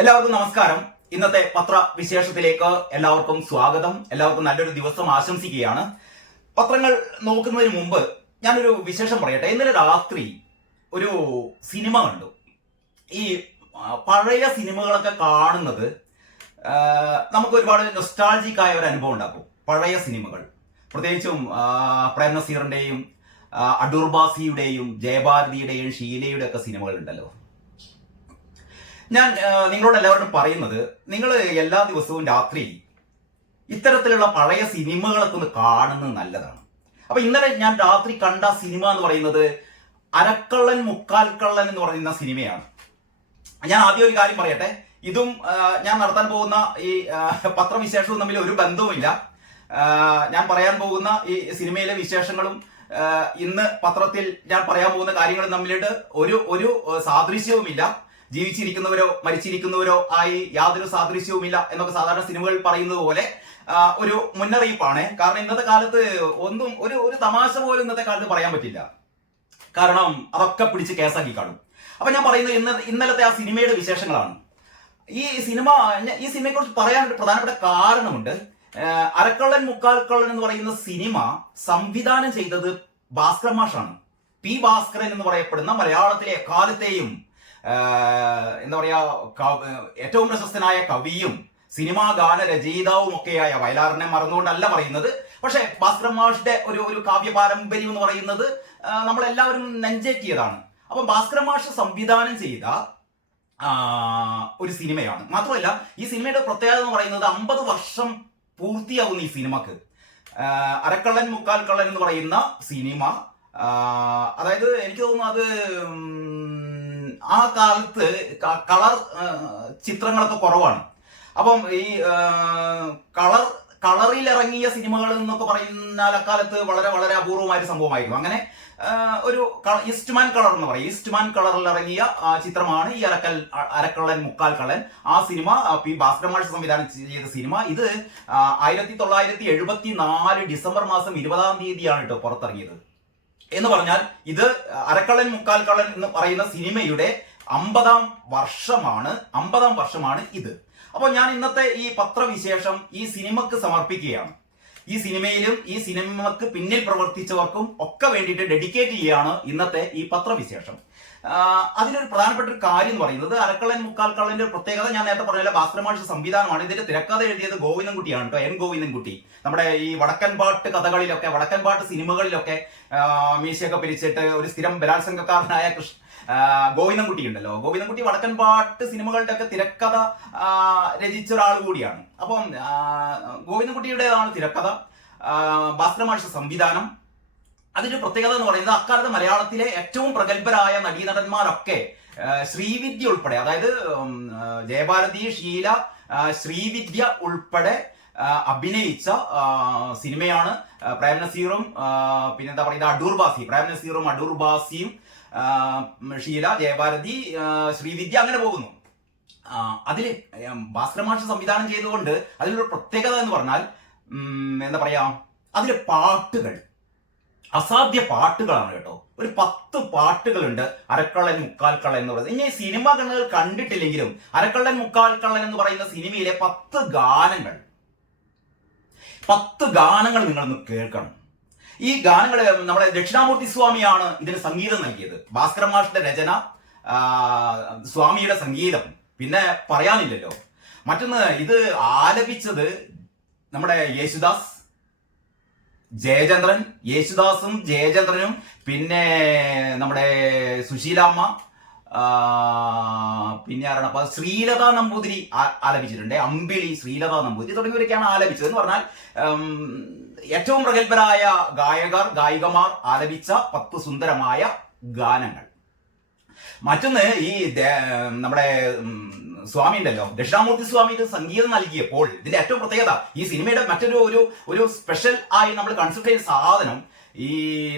എല്ലാവർക്കും നമസ്കാരം. ഇന്നത്തെ പത്രവിശേഷത്തിലേക്ക് എല്ലാവർക്കും സ്വാഗതം. എല്ലാവർക്കും നല്ലൊരു ദിവസം ആശംസിക്കുകയാണ്. പത്രങ്ങൾ നോക്കുന്നതിന് മുമ്പ് ഞാനൊരു വിശേഷം പറയട്ടെ. ഇന്നലെ രാത്രി ഒരു സിനിമ കണ്ടു. ഈ പഴയ സിനിമകളൊക്കെ കാണുന്നത് നമുക്ക് ഒരുപാട് നൊസ്റ്റാൾജിക് ആയ ഒരു അനുഭവം ഉണ്ടാക്കും. പഴയ സിനിമകൾ, പ്രത്യേകിച്ചും പ്രേം നസീറിന്റെയും അടൂർ ബാസിയുടെയും ജയഭാരതിയുടെയും ഷീലയുടെ ഒക്കെ സിനിമകൾ ഉണ്ടല്ലോ. ഞാൻ നിങ്ങളോട് എല്ലാവരോടും പറയുന്നത്, നിങ്ങൾ എല്ലാ ദിവസവും രാത്രി ഇത്തരത്തിലുള്ള പഴയ സിനിമകളൊക്കെ ഒന്ന് കാണുന്നത് നല്ലതാണ്. അപ്പൊ ഇന്നലെ ഞാൻ രാത്രി കണ്ട സിനിമ എന്ന് പറയുന്നത് അരക്കള്ളൻ മുക്കാൽ കള്ളൻ എന്ന് പറയുന്ന സിനിമയാണ്. ഞാൻ ആദ്യം ഒരു കാര്യം പറയട്ടെ. ഇതും ഞാൻ നടത്താൻ പോകുന്ന ഈ പത്രവിശേഷവും തമ്മിൽ ഒരു ബന്ധവുമില്ല. ഞാൻ പറയാൻ പോകുന്ന ഈ സിനിമയിലെ വിശേഷങ്ങളും ഇന്ന് പത്രത്തിൽ ഞാൻ പറയാൻ പോകുന്ന കാര്യങ്ങളും തമ്മിലിട്ട് ഒരു സാദൃശ്യവുമില്ല. ജീവിച്ചിരിക്കുന്നവരോ മരിച്ചിരിക്കുന്നവരോ ആയി യാതൊരു സാദൃശ്യവുമില്ല എന്നൊക്കെ സാധാരണ സിനിമകൾ പറയുന്നത് പോലെ ഒരു മുന്നറിയിപ്പാണ്. കാരണം ഇന്നത്തെ കാലത്ത് ഒന്നും ഒരു തമാശ പോലും ഇന്നത്തെ കാലത്ത് പറയാൻ പറ്റില്ല. കാരണം അതൊക്കെ പിടിച്ച് കേസാക്കി കാണും. അപ്പൊ ഞാൻ പറയുന്നത് ഇന്നലത്തെ ആ സിനിമയുടെ വിശേഷങ്ങളാണ്. ഈ സിനിമയെ കുറിച്ച് പറയാൻ ഒരു പ്രധാനപ്പെട്ട കാരണമുണ്ട്. അരക്കള്ളൻ മുക്കാൽ കള്ളൻ എന്ന് പറയുന്ന സിനിമ സംവിധാനം ചെയ്തത് ഭാസ്കർ മാഷാണ്. പി ഭാസ്കരൻ എന്ന് പറയപ്പെടുന്ന മലയാളത്തിലെ എക്കാലത്തെയും എന്താ പറയാ ഏറ്റവും പ്രശസ്തനായ കവിയും സിനിമാ ഗാന രചയിതാവും ഒക്കെയായ, വയലാറിനെ മറന്നുകൊണ്ടല്ല പറയുന്നത്, പക്ഷെ ഭാസ്കർ മാഷിന്റെ ഒരു കാവ്യ പാരമ്പര്യം എന്ന് പറയുന്നത് നമ്മളെല്ലാവരും നെഞ്ചേറ്റിയതാണ്. അപ്പം ഭാസ്കർ മാഷ് സംവിധാനം ചെയ്ത ഒരു സിനിമയാണ്. മാത്രമല്ല ഈ സിനിമയുടെ പ്രത്യേകത എന്ന് പറയുന്നത് 50 വർഷം പൂർത്തിയാവുന്ന ഈ സിനിമക്ക്. അരക്കള്ളൻ മുക്കാൽ കള്ളൻ എന്ന് പറയുന്ന സിനിമ, അതായത് എനിക്ക് തോന്നുന്നു അത് ആ കാലത്ത് കളർ ചിത്രങ്ങളൊക്കെ കുറവാണ്. അപ്പം ഈ കളറിലിറങ്ങിയ സിനിമകൾ എന്നൊക്കെ പറയുന്നാൽ അക്കാലത്ത് വളരെ വളരെ അപൂർവമായ ഒരു സംഭവമായിരുന്നു. അങ്ങനെ ഒരു ഈസ്റ്റ്മാൻ കളർ എന്ന് പറയും, ഈസ്റ്റ്മാൻ കളറിൽ ഇറങ്ങിയ ചിത്രമാണ് ഈ അരക്കള്ളൻ മുക്കാൽ കള്ളൻ. ആ സിനിമ പി ഭാസ്കർ മാഷ് സംവിധാനം ചെയ്ത സിനിമ. ഇത് 1974 ഡിസംബർ മാസം 20-ാം തീയതിയാണ് കേട്ടോ പുറത്തിറങ്ങിയത്. എന്ന് പറഞ്ഞാൽ ഇത് അരക്കള്ളൻ മുക്കാൽ കള്ളൻ എന്ന് പറയുന്ന സിനിമയുടെ 50-ാം വർഷമാണ് ഇത്. അപ്പോൾ ഞാൻ ഇന്നത്തെ ഈ പത്രവിശേഷം ഈ സിനിമക്ക് സമർപ്പിക്കുകയാണ്. ഈ സിനിമയിലും ഈ സിനിമക്ക് പിന്നിൽ പ്രവർത്തിച്ചവർക്കും ഒക്കെ വേണ്ടിയിട്ട് ഡെഡിക്കേറ്റ് ചെയ്യുകയാണ് ഇന്നത്തെ ഈ പത്രവിശേഷം. അതിലൊരു പ്രധാനപ്പെട്ട ഒരു കാര്യം എന്ന് പറയുന്നത്, അരക്കള്ളൻ മുക്കാൽ കള്ളന്റെ ഒരു പ്രത്യേകത ഞാൻ നേരത്തെ പറഞ്ഞ ഭാസ്കർ മാഷ് സംവിധാനമാണ്. ഇതിന്റെ തിരക്കഥ എഴുതിയത് ഗോവിന്ദൻകുട്ടിയാണ് കേട്ടോ, എൻ ഗോവിന്ദൻകുട്ടി. നമ്മുടെ ഈ വടക്കൻ പാട്ട് കഥകളിലൊക്കെ, വടക്കൻ പാട്ട് സിനിമകളിലൊക്കെ മീശയൊക്കെ പിരിച്ചിട്ട് ഒരു സ്ഥിരം ബലാത്സംഗക്കാരനായ ഗോവിന്ദൻകുട്ടി ഉണ്ടല്ലോ. ഗോവിന്ദൻകുട്ടി വടക്കൻ പാട്ട് സിനിമകളുടെ ഒക്കെ തിരക്കഥ രചിച്ച ഒരാൾ കൂടിയാണ്. അപ്പം ഗോവിന്ദൻകുട്ടിയുടേതാണ് തിരക്കഥ, ഭാസ്കർ മാഷ് സംവിധാനം. അതിന്റെ പ്രത്യേകത എന്ന് പറയുന്നത്, അക്കാലത്ത് മലയാളത്തിലെ ഏറ്റവും പ്രഗത്ഭരായ നടീനടന്മാരൊക്കെ ശ്രീവിദ്യ ഉൾപ്പെടെ, അതായത് ജയഭാരതി, ഷീല, ശ്രീവിദ്യ ഉൾപ്പെടെ അഭിനയിച്ച സിനിമയാണ്. പ്രേം നസീറും പിന്നെന്താ പറയുക പ്രേം നസീറും അടൂർ ബാസിയും ഷീല, ജയഭാരതി, ശ്രീവിദ്യ, അങ്ങനെ പോകുന്നു. അതിൽ ഭാസ്കർ മാഷ് സംവിധാനം ചെയ്തുകൊണ്ട് അതിലൊരു പ്രത്യേകത എന്ന് പറഞ്ഞാൽ എന്താ പറയാ, അതിലെ പാട്ടുകൾ അസാധ്യ പാട്ടുകളാണ് കേട്ടോ. ഒരു 10 പാട്ടുകളുണ്ട് അരക്കള്ളൻ മുക്കാൽ കള്ളൻ എന്ന് പറയുന്നത്. ഇനി സിനിമ കണ്ടിട്ടില്ലെങ്കിലും അരക്കള്ളൻ മുക്കാൽ കള്ളൻ എന്ന് പറയുന്ന സിനിമയിലെ 10 ഗാനങ്ങൾ നിങ്ങളൊന്ന് കേൾക്കണം. ഈ ഗാനങ്ങൾ നമ്മുടെ ദക്ഷിണാമൂർത്തി സ്വാമിയാണ് ഇതിന് സംഗീതം നൽകിയത്. ഭാസ്കർ മാഷിന്റെ രചന, സ്വാമിയുടെ സംഗീതം, പിന്നെ പറയാനില്ലല്ലോ. മറ്റൊന്ന്, ഇത് ആലപിച്ചത് നമ്മുടെ യേശുദാസും ജയചന്ദ്രനും, പിന്നെ നമ്മുടെ സുശീലാമ്മ, പിന്നെ ആരാണ് അപ്പൊ ശ്രീലതാ നമ്പൂതിരി ആലപിച്ചിട്ടുണ്ട്. അമ്പിളി, ശ്രീലതാ നമ്പൂതിരി തുടങ്ങിയവരൊക്കെയാണ് ആലപിച്ചത്. എന്ന് പറഞ്ഞാൽ ഏറ്റവും പ്രഗത്ഭരായ ഗായികമാർ ആലപിച്ച 10 സുന്ദരമായ ഗാനങ്ങൾ. മറ്റൊന്ന്, ഈ നമ്മുടെ സ്വാമി ഉണ്ടല്ലോ, ദക്ഷിണാമൂർത്തി സ്വാമി ഇത് സംഗീതം നൽകിയപ്പോൾ ഇതിന്റെ ഏറ്റവും പ്രത്യേകത, ഈ സിനിമയുടെ മറ്റൊരു സ്പെഷ്യൽ ആയി നമ്മൾ കൺസിഡർ ചെയ്യുന്ന സാധനം, ഈ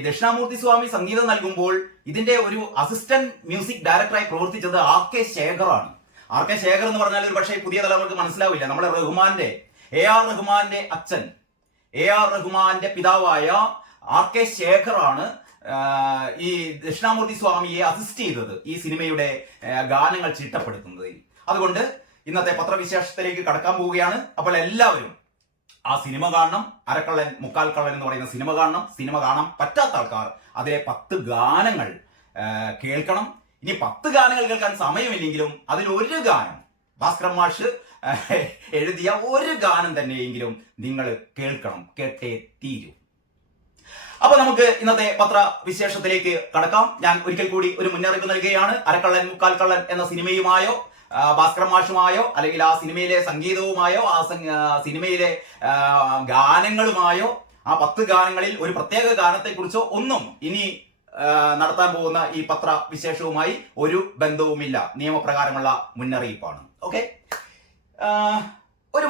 ദക്ഷിണാമൂർത്തി സ്വാമി സംഗീതം നൽകുമ്പോൾ ഇതിന്റെ ഒരു അസിസ്റ്റന്റ് മ്യൂസിക് ഡയറക്ടറായി പ്രവർത്തിച്ചത് R.K. ശേഖറാണ്. R.K. ശേഖർ എന്ന് പറഞ്ഞാൽ ഒരു പക്ഷേ പുതിയ തലമുറക്ക് മനസ്സിലാവില്ല. നമ്മുടെ A.R. റഹ്മാന്റെ അച്ഛൻ, A.R. റഹ്മാന്റെ പിതാവായ R.K. ശേഖറാണ് ഈ ദക്ഷിണാമൂർത്തി സ്വാമിയെ അസിസ്റ്റ് ചെയ്തത് ഈ സിനിമയുടെ ഗാനങ്ങൾ ചിട്ടപ്പെടുത്തുന്നതിൽ. അതുകൊണ്ട് ഇന്നത്തെ പത്രവിശേഷത്തിലേക്ക് കടക്കാൻ പോവുകയാണ്. അപ്പോൾ എല്ലാവരും ആ സിനിമ കാണണം. അരക്കള്ളൻ മുക്കാൽ കള്ളൻ എന്ന് പറയുന്ന സിനിമ കാണണം. സിനിമ കാണാൻ പറ്റാത്ത ആൾക്കാർ അതിലെ 10 ഗാനങ്ങൾ കേൾക്കണം. ഇനി 10 ഗാനങ്ങൾ കേൾക്കാൻ സമയമില്ലെങ്കിലും അതിലൊരു ഗാനം ഭാസ്കരൻ മാഷ് എഴുതിയ ഒരു ഗാനം തന്നെയെങ്കിലും നിങ്ങൾ കേൾക്കണം, കേട്ടേ തീരൂ. അപ്പൊ നമുക്ക് ഇന്നത്തെ പത്രവിശേഷത്തിലേക്ക് കടക്കാം. ഞാൻ ഒരിക്കൽ കൂടി ഒരു മുന്നറിയിപ്പ് നൽകുകയാണ്. അരക്കള്ളൻ മുക്കാൽ കള്ളൻ എന്ന സിനിമയുമായോ ഭാസ്കരൻ മാഷുമായോ അല്ലെങ്കിൽ ആ സിനിമയിലെ സംഗീതവുമായോ ആ സിനിമയിലെ ഗാനങ്ങളുമായോ ആ 10 ഗാനങ്ങളിൽ ഒരു പ്രത്യേക ഗാനത്തെക്കുറിച്ചോ ഒന്നും ഇനി നടത്താൻ പോകുന്ന ഈ പത്രവിശേഷവുമായി ഒരു ബന്ധവുമില്ല. നിയമപ്രകാരമുള്ള മുന്നറിയിപ്പാണ്. ഓക്കെ,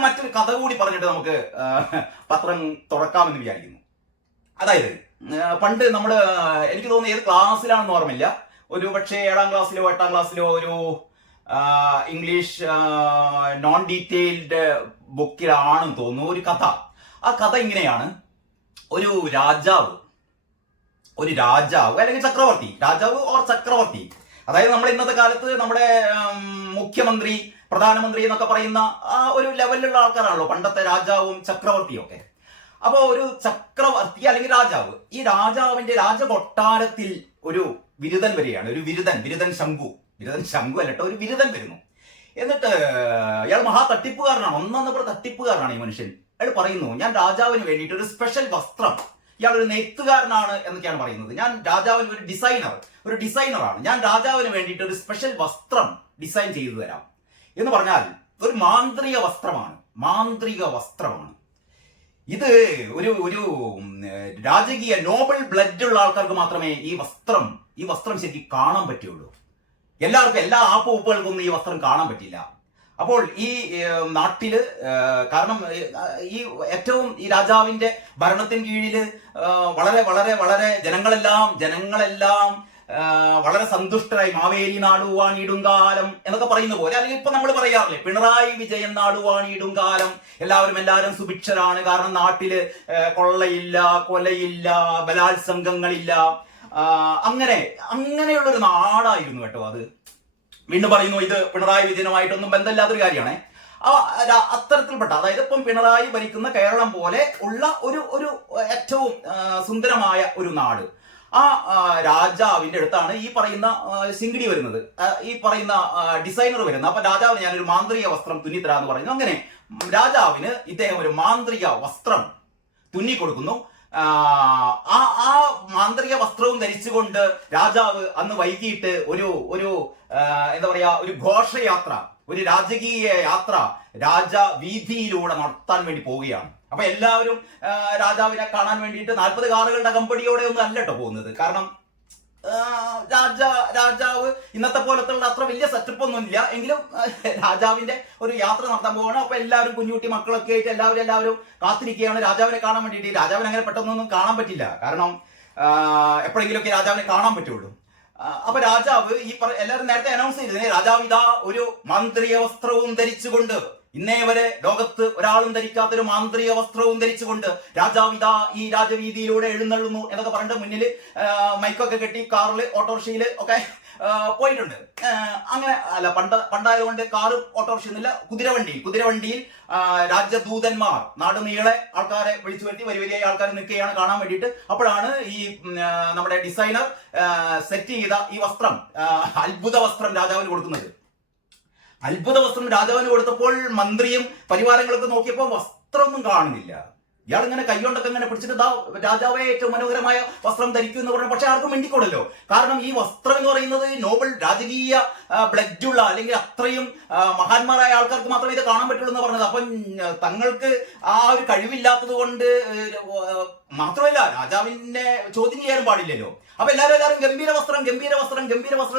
മറ്റൊരു കഥ കൂടി പറഞ്ഞിട്ട് നമുക്ക് പത്രം തുറക്കാമെന്ന് വിചാരിക്കുന്നു. അതായത് പണ്ട് നമ്മൾ എനിക്ക് തോന്നുന്നു ഏത് ക്ലാസ്സിലാണെന്ന് ഓർമ്മയില്ല, ഒരു പക്ഷേ 7ാം ക്ലാസ്സിലോ 8ാം ക്ലാസ്സിലോ ഒരു ഇംഗ്ലീഷ് നോൺ ഡീറ്റെയിൽഡ് ബുക്കിലാണെന്ന് തോന്നുന്നു ഒരു കഥ. ആ കഥ ഇങ്ങനെയാണ്. ഒരു രാജാവ് അല്ലെങ്കിൽ ചക്രവർത്തി, രാജാവ് ഓർ ചക്രവർത്തി, അതായത് നമ്മൾ ഇന്നത്തെ കാലത്ത് നമ്മുടെ മുഖ്യമന്ത്രി പ്രധാനമന്ത്രി എന്നൊക്കെ പറയുന്ന ആ ഒരു ലെവലിലുള്ള ആൾക്കാരാണല്ലോ പണ്ടത്തെ രാജാവും ചക്രവർത്തിയും ഒക്കെ. അപ്പൊ ഒരു ചക്രവർത്തി അല്ലെങ്കിൽ രാജാവ്, ഈ രാജാവിന്റെ രാജകൊട്ടാരത്തിൽ ഒരു വിരുദൻ വരികയാണ്. ഒരു വിരുദൻ ശംഖു അല്ലട്ടോ, ഒരു വിരുദൻ വരുന്നു. എന്നിട്ട് ഇയാൾ മഹാ തട്ടിപ്പുകാരനാണ്, ഒന്നൊന്നപ്പുറം തട്ടിപ്പുകാരനാണ് ഈ മനുഷ്യൻ. അയാൾ പറയുന്നു, ഞാൻ രാജാവിന് വേണ്ടിയിട്ട് ഒരു സ്പെഷ്യൽ വസ്ത്രം, ഇയാൾ ഒരു നെയ്ത്തുകാരനാണ് എന്നൊക്കെയാണ് പറയുന്നത്. ഞാൻ രാജാവിന് ഒരു ഡിസൈനറാണ്, ഞാൻ രാജാവിന് വേണ്ടിയിട്ട് ഒരു സ്പെഷ്യൽ വസ്ത്രം ഡിസൈൻ ചെയ്തു തരാം എന്ന് പറഞ്ഞാൽ ഒരു മാന്ത്രിക വസ്ത്രമാണ് ഇത്. ഒരു രാജകീയ നോബൽ ബ്ലഡ് ഉള്ള ആൾക്കാർക്ക് മാത്രമേ ഈ വസ്ത്രം ശരിക്കും കാണാൻ പറ്റുള്ളൂ. എല്ലാവർക്കും, എല്ലാ ആപ്പുകൾക്കൊന്നും ഈ വസ്ത്രം കാണാൻ പറ്റില്ല. അപ്പോൾ ഈ നാട്ടില്, കാരണം ഈ ഏറ്റവും ഈ രാജാവിന്റെ ഭരണത്തിന് കീഴില് വളരെ വളരെ വളരെ ജനങ്ങളെല്ലാം വളരെ സന്തുഷ്ടരായി, മാവേലി നാടുവാണിടുങ്കാലം എന്നൊക്കെ പറയുന്ന പോലെ, അല്ലെങ്കിൽ ഇപ്പൊ നമ്മൾ പറയാറില്ലേ പിണറായി വിജയൻ നാടുവാണിടുങ്കാലം, എല്ലാവരും സുഭിക്ഷരാണ്, കാരണം നാട്ടില് കൊള്ളയില്ല, കൊലയില്ല, ബലാത്സംഗങ്ങളില്ല, അങ്ങനെയുള്ളൊരു നാടായിരുന്നു കേട്ടോ അത്. വീണ്ടും പറയുന്നു, ഇത് പിണറായി വിജയനുമായിട്ടൊന്നും ബന്ധമില്ലാത്തൊരു കാര്യമാണ്. അത്തരത്തിൽപ്പെട്ട, അതായത് ഇപ്പം പിണറായി ഭരിക്കുന്ന കേരളം പോലെ ഉള്ള ഒരു ഏറ്റവും സുന്ദരമായ ഒരു നാട്. ആ രാജാവിന്റെ അടുത്താണ് ഈ പറയുന്ന സിംഗിടി വരുന്നത്, ഈ പറയുന്ന ഡിസൈനർ വരുന്നത്. അപ്പൊ രാജാവിന് ഞാനൊരു മാന്ത്രിക വസ്ത്രം തുന്നിത്തരാന്ന് പറയുന്നു. അങ്ങനെ രാജാവിന് ഇദ്ദേഹം ഒരു മാന്ത്രിക വസ്ത്രം തുന്നിക്കൊടുക്കുന്നു. ആ മാന്ത്രിക വസ്ത്രവും ധരിച്ചുകൊണ്ട് രാജാവ് അന്ന് വൈകിട്ട് ഒരു എന്താ പറയാ, ഒരു ഘോഷയാത്ര, ഒരു രാജകീയ യാത്ര രാജവീതിയിലൂടെ നടത്താൻ വേണ്ടി പോവുകയാണ്. അപ്പൊ എല്ലാവരും രാജാവിനെ കാണാൻ വേണ്ടിയിട്ട് 40 കാറുകളുടെ കമ്പടിയോടെ ഒന്നും അല്ലട്ടോ പോകുന്നത്. കാരണം രാജാവ് ഇന്നത്തെ പോലത്തെ അത്ര വലിയ സെറ്റപ്പ് ഒന്നും ഇല്ല, എങ്കിലും രാജാവിന്റെ ഒരു യാത്ര നടത്താൻ പോവുകയാണ്. അപ്പൊ എല്ലാവരും കുഞ്ഞുകുട്ടി മക്കളൊക്കെ ആയിട്ട് എല്ലാവരും കാത്തിരിക്കുകയാണ് രാജാവിനെ കാണാൻ വേണ്ടിയിട്ട്. രാജാവിനെ അങ്ങനെ പെട്ടെന്നൊന്നും കാണാൻ പറ്റില്ല, കാരണം എപ്പോഴെങ്കിലുമൊക്കെ രാജാവിനെ കാണാൻ പറ്റുള്ളൂ. അപ്പൊ രാജാവ് എല്ലാവരും നേരത്തെ അനൗൺസ് ചെയ്തത്, രാജാവ് ഇതാ ഒരു മാന്ത്രിക വസ്ത്രവും ധരിച്ചുകൊണ്ട്, ഇന്നേ വരെ ലോകത്ത് ഒരാളും ധരിക്കാത്തൊരു മാന്ത്രിക വസ്ത്രവും ധരിച്ചുകൊണ്ട് രാജാവ് ഇതാ ഈ രാജവീതിയിലൂടെ എഴുന്നള്ളുന്നു എന്നൊക്കെ പറഞ്ഞിട്ട് മുന്നിൽ മൈക്കൊക്കെ കെട്ടി കാറിൽ ഓട്ടോറിക്ഷയിൽ ഒക്കെ പോയിട്ടുണ്ട്. അങ്ങനെ അല്ല, പണ്ടായതുകൊണ്ട് കാറും ഓട്ടോറിക്ഷയൊന്നുമില്ല, കുതിരവണ്ടിയിൽ രാജ്യദൂതന്മാർ നാട് നീളെ ആൾക്കാരെ വിളിച്ചു വരുത്തി വരിയായി ആൾക്കാർ നിൽക്കുകയാണ് കാണാൻ വേണ്ടിയിട്ട്. അപ്പോഴാണ് ഈ നമ്മുടെ ഡിസൈനർ സെറ്റ് ചെയ്ത ഈ വസ്ത്രം, അത്ഭുത വസ്ത്രം രാജാവിന് കൊടുക്കുന്നത്. അത്ഭുത വസ്ത്രം രാജാവിന് കൊടുത്തപ്പോൾ മന്ത്രിയും പരിവാരങ്ങളൊക്കെ നോക്കിയപ്പോൾ വസ്ത്രമൊന്നും കാണുന്നില്ല. ഇയാൾ ഇങ്ങനെ കൈകൊണ്ടൊക്കെ ഇങ്ങനെ പിടിച്ചിട്ട് രാജാവെ ഏറ്റവും മനോഹരമായ വസ്ത്രം ധരിക്കും എന്ന് പറഞ്ഞു. പക്ഷെ ആർക്കും മിണ്ടിക്കൂടല്ലോ, കാരണം ഈ വസ്ത്രം എന്ന് പറയുന്നത് നോബൽ രാജകീയ ബ്ലഡുള്ള അല്ലെങ്കിൽ അത്രയും മഹാന്മാരായ ആൾക്കാർക്ക് മാത്രമേ ഇത് കാണാൻ പറ്റുള്ളൂ എന്ന് പറഞ്ഞത്. അപ്പം തങ്ങൾക്ക് ആ ഒരു കഴിവില്ലാത്തത് കൊണ്ട് മാത്രമല്ല, രാജാവിനെ ചോദ്യം ചെയ്യാനും പാടില്ലല്ലോ. അപ്പൊ എല്ലാവരും ഗംഭീര വസ്ത്രം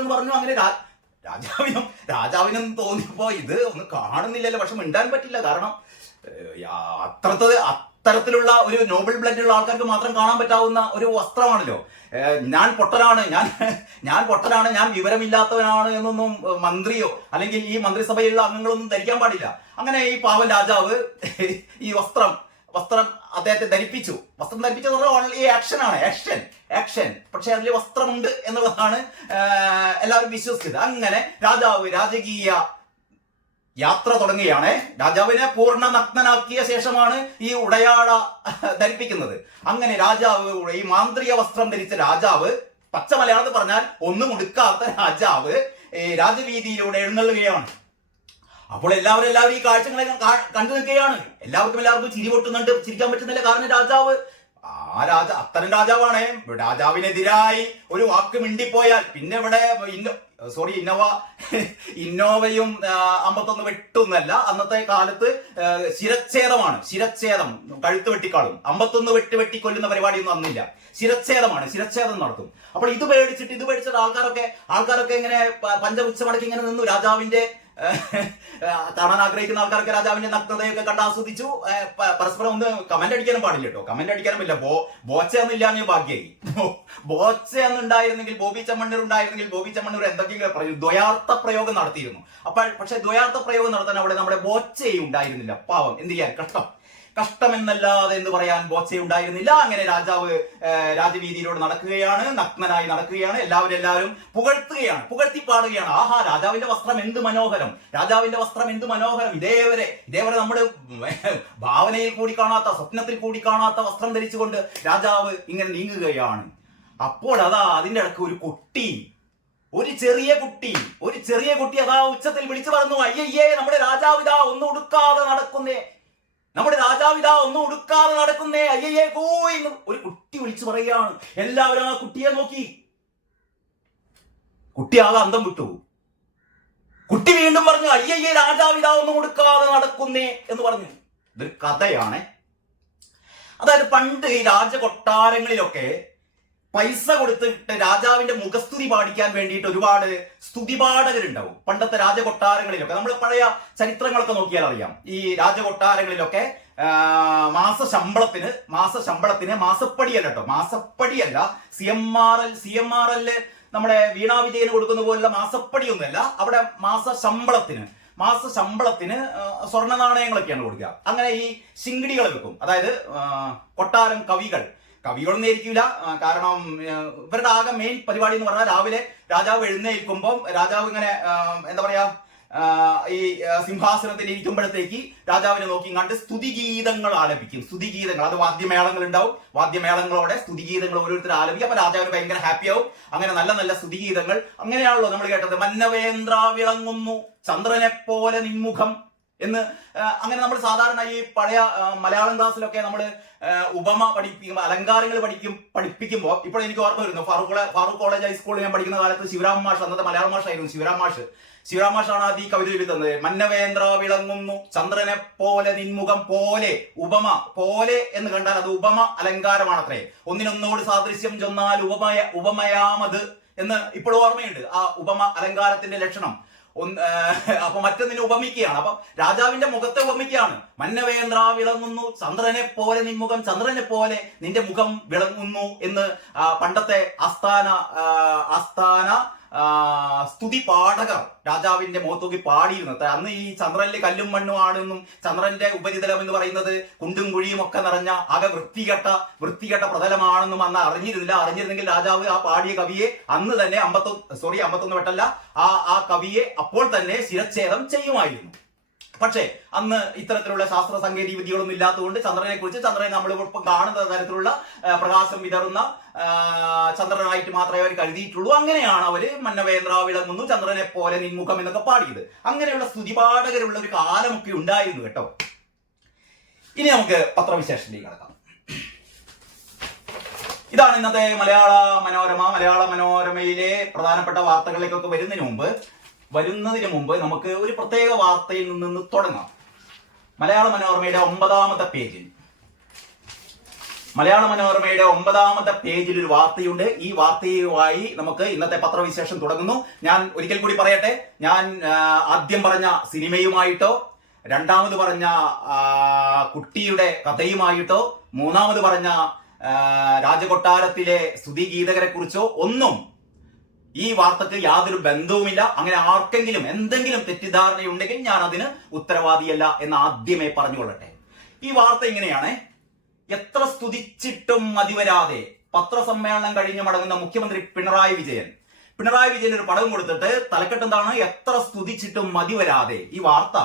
എന്ന് പറഞ്ഞു. അങ്ങനെ രാജാവിനും തോന്നിയപ്പോ ഇത് ഒന്നും കാണുന്നില്ലല്ലോ, പക്ഷെ മിണ്ടാൻ പറ്റില്ല, കാരണം അത്തരത്തിലുള്ള ഒരു നോബൽ ബ്ലഡ് ഉള്ള ആൾക്കാർക്ക് മാത്രം കാണാൻ പറ്റാവുന്ന ഒരു വസ്ത്രമാണല്ലോ. ഞാൻ പൊട്ടനാണ്, ഞാൻ വിവരമില്ലാത്തവനാണ് എന്നൊന്നും മന്ത്രിയോ അല്ലെങ്കിൽ ഈ മന്ത്രിസഭയിലുള്ള അംഗങ്ങളൊന്നും ധരിക്കാൻ പാടില്ല. അങ്ങനെ ഈ പാവൻ രാജാവ് ഈ വസ്ത്രം അദ്ദേഹത്തെ ധരിപ്പിച്ചു. വസ്ത്രം ധരിപ്പിച്ചത് ഓൺലി ആക്ഷൻ. പക്ഷെ അതിൽ വസ്ത്രമുണ്ട് എന്നുള്ളതാണ് എല്ലാവരും വിശ്വസിച്ചത്. അങ്ങനെ രാജാവ് രാജകീയ യാത്ര തുടങ്ങുകയാണ്. രാജാവിനെ പൂർണ്ണ നഗ്നനാക്കിയ ശേഷമാണ് ഈ ഉടയാട ധരിപ്പിക്കുന്നത്. അങ്ങനെ രാജാവ്, ഈ മാന്ത്രിക വസ്ത്രം ധരിച്ച രാജാവ്, പച്ച മലയാളത്തിൽ പറഞ്ഞാൽ ഒന്നും ഉടുക്കാത്ത രാജാവ് രാജവീതിയിലൂടെ എഴുന്നള്ളുകയാണ്. അപ്പോൾ എല്ലാവരും ഈ കാഴ്ചകളെ കണ്ടു നിൽക്കുകയാണ്. എല്ലാവർക്കും ചിരി പൊട്ടുന്നുണ്ട്. ചിരിക്കാൻ പറ്റുന്നില്ല. കാരണം രാജാവ് അത്തരം രാജാവാണ്. രാജാവിനെതിരായി ഒരു വാക്ക് മിണ്ടിപ്പോയാൽ പിന്നെ ഇവിടെ ഇന്നോവയും 51 വെട്ടൊന്നല്ല. അന്നത്തെ കാലത്ത് ശിരച്ഛേദം, കഴുത്ത് വെട്ടിക്കാളും. 51 വെട്ടിക്കൊല്ലുന്ന പരിപാടിയൊന്നും അന്നില്ല. ശിരച്ഛേദം നടത്തും. അപ്പോൾ ഇത് പേടിച്ചിട്ട് ആൾക്കാരൊക്കെ ഇങ്ങനെ പഞ്ചപുച്ഛമടക്കി ഇങ്ങനെ നിന്നു. രാജാവിന്റെ കാണാൻ ആഗ്രഹിക്കുന്ന ആൾക്കാർക്ക് രാജാവിന്റെ നഗ്നതയൊക്കെ കണ്ട് ആസ്വദിച്ചു. പരസ്പരം ഒന്ന് കമന്റ് അടിക്കാനും പാടില്ല കേട്ടോ. കമന്റ് അടിക്കാനും ഇല്ല. ബോച്ചയൊന്നും ഇല്ലാന്ന് ഭാഗ്യായി. ബോച്ചയൊന്നും ഉണ്ടായിരുന്നെങ്കിൽ, ബോബി ചെമ്മണ്ണൂർ എന്തൊക്കെയും ദ്വയാർത്ഥ പ്രയോഗം നടത്തിയിരുന്നു. പക്ഷെ ദ്വയാർത്ഥ പ്രയോഗം നടത്താൻ അവിടെ നമ്മുടെ ബോച്ചയും ഉണ്ടായിരുന്നില്ല. പാവം, എന്ത് ചെയ്യാൻ, കഷ്ടമെന്നല്ലാതെ എന്ന് പറയാൻ ബോച്ചയുണ്ടായിരുന്നില്ല. അങ്ങനെ രാജാവ് രാജവീതിയിലൂടെ നടക്കുകയാണ്, നഗ്നനായി നടക്കുകയാണ്. എല്ലാവരും പുകഴ്ത്തി പാടുകയാണ്. ആഹാ, രാജാവിന്റെ വസ്ത്രം എന്ത് മനോഹരം! ഇതേവരെ നമ്മുടെ ഭാവനയിൽ കൂടി കാണാത്ത, സ്വപ്നത്തിൽ കൂടി കാണാത്ത വസ്ത്രം ധരിച്ചുകൊണ്ട് രാജാവ് ഇങ്ങനെ നീങ്ങുകയാണ്. അപ്പോൾ അതിന്റെ ഇടയ്ക്ക് ഒരു ചെറിയ കുട്ടി അതാ ഉച്ചത്തിൽ വിളിച്ചു പറഞ്ഞു, അയ്യയ്യേ, നമ്മുടെ രാജാവിതാ ഒന്നും ഉടുക്കാതെ നടക്കുന്നേ, അയ്യയ്യേ ഗോ എന്ന് ഒരു കുട്ടി വിളിച്ചു പറയുകയാണ്. എല്ലാവരും ആ കുട്ടിയെ നോക്കി. കുട്ടി ആകെ അന്തം വിട്ടു. കുട്ടി വീണ്ടും പറഞ്ഞു, അയ്യയ്യേ, രാജാവിതാ ഒന്നും ഉടുക്കാതെ നടക്കുന്നേ എന്ന് പറഞ്ഞു. ഇതൊരു കഥയാണ്. അതായത് പണ്ട് ഈ രാജകൊട്ടാരങ്ങളിലൊക്കെ പൈസ കൊടുത്തിട്ട് രാജാവിന്റെ മുഖസ്തുതി പാടിക്കാൻ വേണ്ടിയിട്ട് ഒരുപാട് സ്തുതിപാഠകരുണ്ടാവും. പണ്ടത്തെ രാജകൊട്ടാരങ്ങളിലൊക്കെ നമ്മൾ പഴയ ചരിത്രങ്ങളൊക്കെ നോക്കിയാൽ അറിയാം. ഈ രാജകൊട്ടാരങ്ങളിലൊക്കെ മാസശമ്പളത്തിന് മാസപ്പടിയല്ല, CMRL നമ്മുടെ വീണാ വിജയന് കൊടുക്കുന്ന പോലുള്ള മാസപ്പടിയൊന്നുമല്ല. അവിടെ മാസശമ്പളത്തിന് സ്വർണ്ണ നാണയങ്ങളൊക്കെയാണ് കൊടുക്കുക. അങ്ങനെ ഈ ശിങ്കിടികൾ വെക്കും. അതായത് കൊട്ടാരം കവികളൊന്നും ആയിരിക്കില്ല. കാരണം ഇവരുടെ ആകെ മെയിൻ പരിപാടി എന്ന് പറഞ്ഞാൽ രാവിലെ രാജാവ് എഴുന്നേൽക്കുമ്പോൾ രാജാവ് ഇങ്ങനെ ഈ സിംഹാസനത്തിൽ ഇരിക്കുമ്പോഴത്തേക്ക് രാജാവിനെ നോക്കി കണ്ട് സ്തുതിഗീതങ്ങൾ ആലപിക്കും. അത് വാദ്യമേളങ്ങൾ ഉണ്ടാവും. വാദ്യമേളങ്ങളോടെ സ്തുതിഗീതങ്ങൾ ഓരോരുത്തർ ആലപിക്കും. അപ്പൊ രാജാവിന് ഭയങ്കര ഹാപ്പിയാവും. അങ്ങനെ നല്ല നല്ല സ്തുതിഗീതങ്ങൾ. അങ്ങനെയാണല്ലോ നമ്മൾ കേട്ടത്, മന്നവേന്ദ്ര വിളങ്ങുന്നു ചന്ദ്രനെ പോലെ നിൻമുഖം എന്ന്. അങ്ങനെ നമ്മൾ സാധാരണ ഈ പഴയ മലയാളം ക്ലാസ്സിലൊക്കെ നമ്മൾ ഉപമ പഠിപ്പിക്കുമ്പോൾ, അലങ്കാരങ്ങൾ പഠിപ്പിക്കുമ്പോൾ ഇപ്പോൾ എനിക്ക് ഓർമ്മ വരുന്നു, ഫാറൂഖ് കോളേജ് ഹൈസ്കൂളിൽ ഞാൻ പഠിക്കുന്ന കാലത്ത് ശിവരാം മാഷ്, അന്നത്തെ മലയാളം മാഷായിരുന്നു ശിവരാം മാഷാണ് ആദ്യം ഈ കവിത എഴുതി തന്നത്. മന്നവേന്ദ്ര വിളങ്ങുന്നു ചന്ദ്രനെ പോലെ നിൻമുഖം പോലെ. ഉപമ പോലെ എന്ന് കണ്ടാൽ അത് ഉപമ അലങ്കാരമാണത്രേ. ഒന്നിനൊന്നോട് സാദൃശ്യം ചൊന്നാൽ ഉപമയാമത് എന്ന് ഇപ്പോഴും ഓർമ്മയുണ്ട്. ആ ഉപമ അലങ്കാരത്തിന്റെ ലക്ഷണം. അപ്പൊ മറ്റൊന്നിനെ ഉപമിക്കുകയാണ്. അപ്പൊ രാജാവിന്റെ മുഖത്തെ ഉപമിക്കുകയാണ്. മന്നവേന്ദ്ര വിളങ്ങുന്നു ചന്ദ്രനെ പോലെ നിൻമുഖം, ചന്ദ്രനെ പോലെ നിന്റെ മുഖം വിളങ്ങുന്നു എന്ന് പണ്ടത്തെ ആസ്ഥാന സ്തുതി പാഠകർ രാജാവിന്റെ മുഖത്തോക്കി പാടിയിരുന്നത്. അന്ന് ഈ ചന്ദ്രനിലെ കല്ലും മണ്ണും ആണെന്നും ചന്ദ്രന്റെ ഉപരിതലം എന്ന് പറയുന്നത് കുണ്ടും കുഴിയും ഒക്കെ നിറഞ്ഞ ആകെ വൃത്തികെട്ട പ്രതലമാണെന്നും അന്ന് അറിഞ്ഞിരുന്നെങ്കിൽ രാജാവ് ആ പാടിയ കവിയെ അന്ന് തന്നെ 51 വെട്ടല്ല, ആ കവിയെ അപ്പോൾ തന്നെ ശിരച്ഛേദം ചെയ്യുമായിരുന്നു. പക്ഷേ അന്ന് ഇത്തരത്തിലുള്ള ശാസ്ത്ര സാങ്കേതിക വിദ്യകളൊന്നും ഇല്ലാത്തതുകൊണ്ട് ചന്ദ്രനെ നമ്മൾ ഇപ്പം കാണുന്ന തരത്തിലുള്ള പ്രകാശം വിതറുന്ന ചന്ദ്രനായിട്ട് മാത്രമേ അവർ കരുതിയിട്ടുള്ളൂ. അങ്ങനെയാണ് അവര് മന്നവേന്ദ്ര വിളങ്ങുന്നു ചന്ദ്രനെ പോലെ നിൻമുഖം എന്നൊക്കെ പാടിയത്. അങ്ങനെയുള്ള സ്തുതിപാഠകരുള്ള ഒരു കാലമൊക്കെ ഉണ്ടായിരുന്നു കേട്ടോ. ഇനി നമുക്ക് പത്രവിശേഷത്തിലേക്ക് കടക്കാം. ഇതാണ് ഇന്നത്തെ മലയാള മനോരമയിലെ പ്രധാനപ്പെട്ട വാർത്തകളിലേക്കൊക്കെ വരുന്നതിന് മുമ്പ് നമുക്ക് ഒരു പ്രത്യേക വാർത്തയിൽ നിന്ന് തുടങ്ങാം. മലയാള മനോരമയുടെ 9ാമത്തെ പേജിൽ ഒരു വാർത്തയുണ്ട്. ഈ വാർത്തയുമായി നമുക്ക് ഇന്നത്തെ പത്രവിശേഷം തുടങ്ങുന്നു. ഞാൻ ഒരിക്കൽ കൂടി പറയട്ടെ, ഞാൻ ആദ്യം പറഞ്ഞ സിനിമയുമായിട്ടോ, രണ്ടാമത് പറഞ്ഞ കുട്ടിയുടെ കഥയുമായിട്ടോ, മൂന്നാമത് പറഞ്ഞ രാജകൊട്ടാരത്തിലെ സ്തുതിഗീതകരെ കുറിച്ചോ ഒന്നും ഈ വാർത്തക്ക് യാതൊരു ബന്ധവുമില്ല. അങ്ങനെ ആർക്കെങ്കിലും എന്തെങ്കിലും തെറ്റിദ്ധാരണയുണ്ടെങ്കിൽ ഞാൻ അതിന് ഉത്തരവാദിയല്ല എന്ന് ആദ്യമേ പറഞ്ഞുകൊള്ളട്ടെ. ഈ വാർത്ത ഇങ്ങനെയാണ്: എത്ര സ്തുതിച്ചിട്ടും മതിവരാതെ പത്രസമ്മേളനം കഴിഞ്ഞ് മടങ്ങുന്ന മുഖ്യമന്ത്രി പിണറായി വിജയൻ പിണറായി വിജയൻ ഒരു പടവും കൊടുത്തിട്ട് തലക്കെട്ട് എന്താണ്, എത്ര സ്തുതിച്ചിട്ടും മതി വരാതെ. ഈ വാർത്ത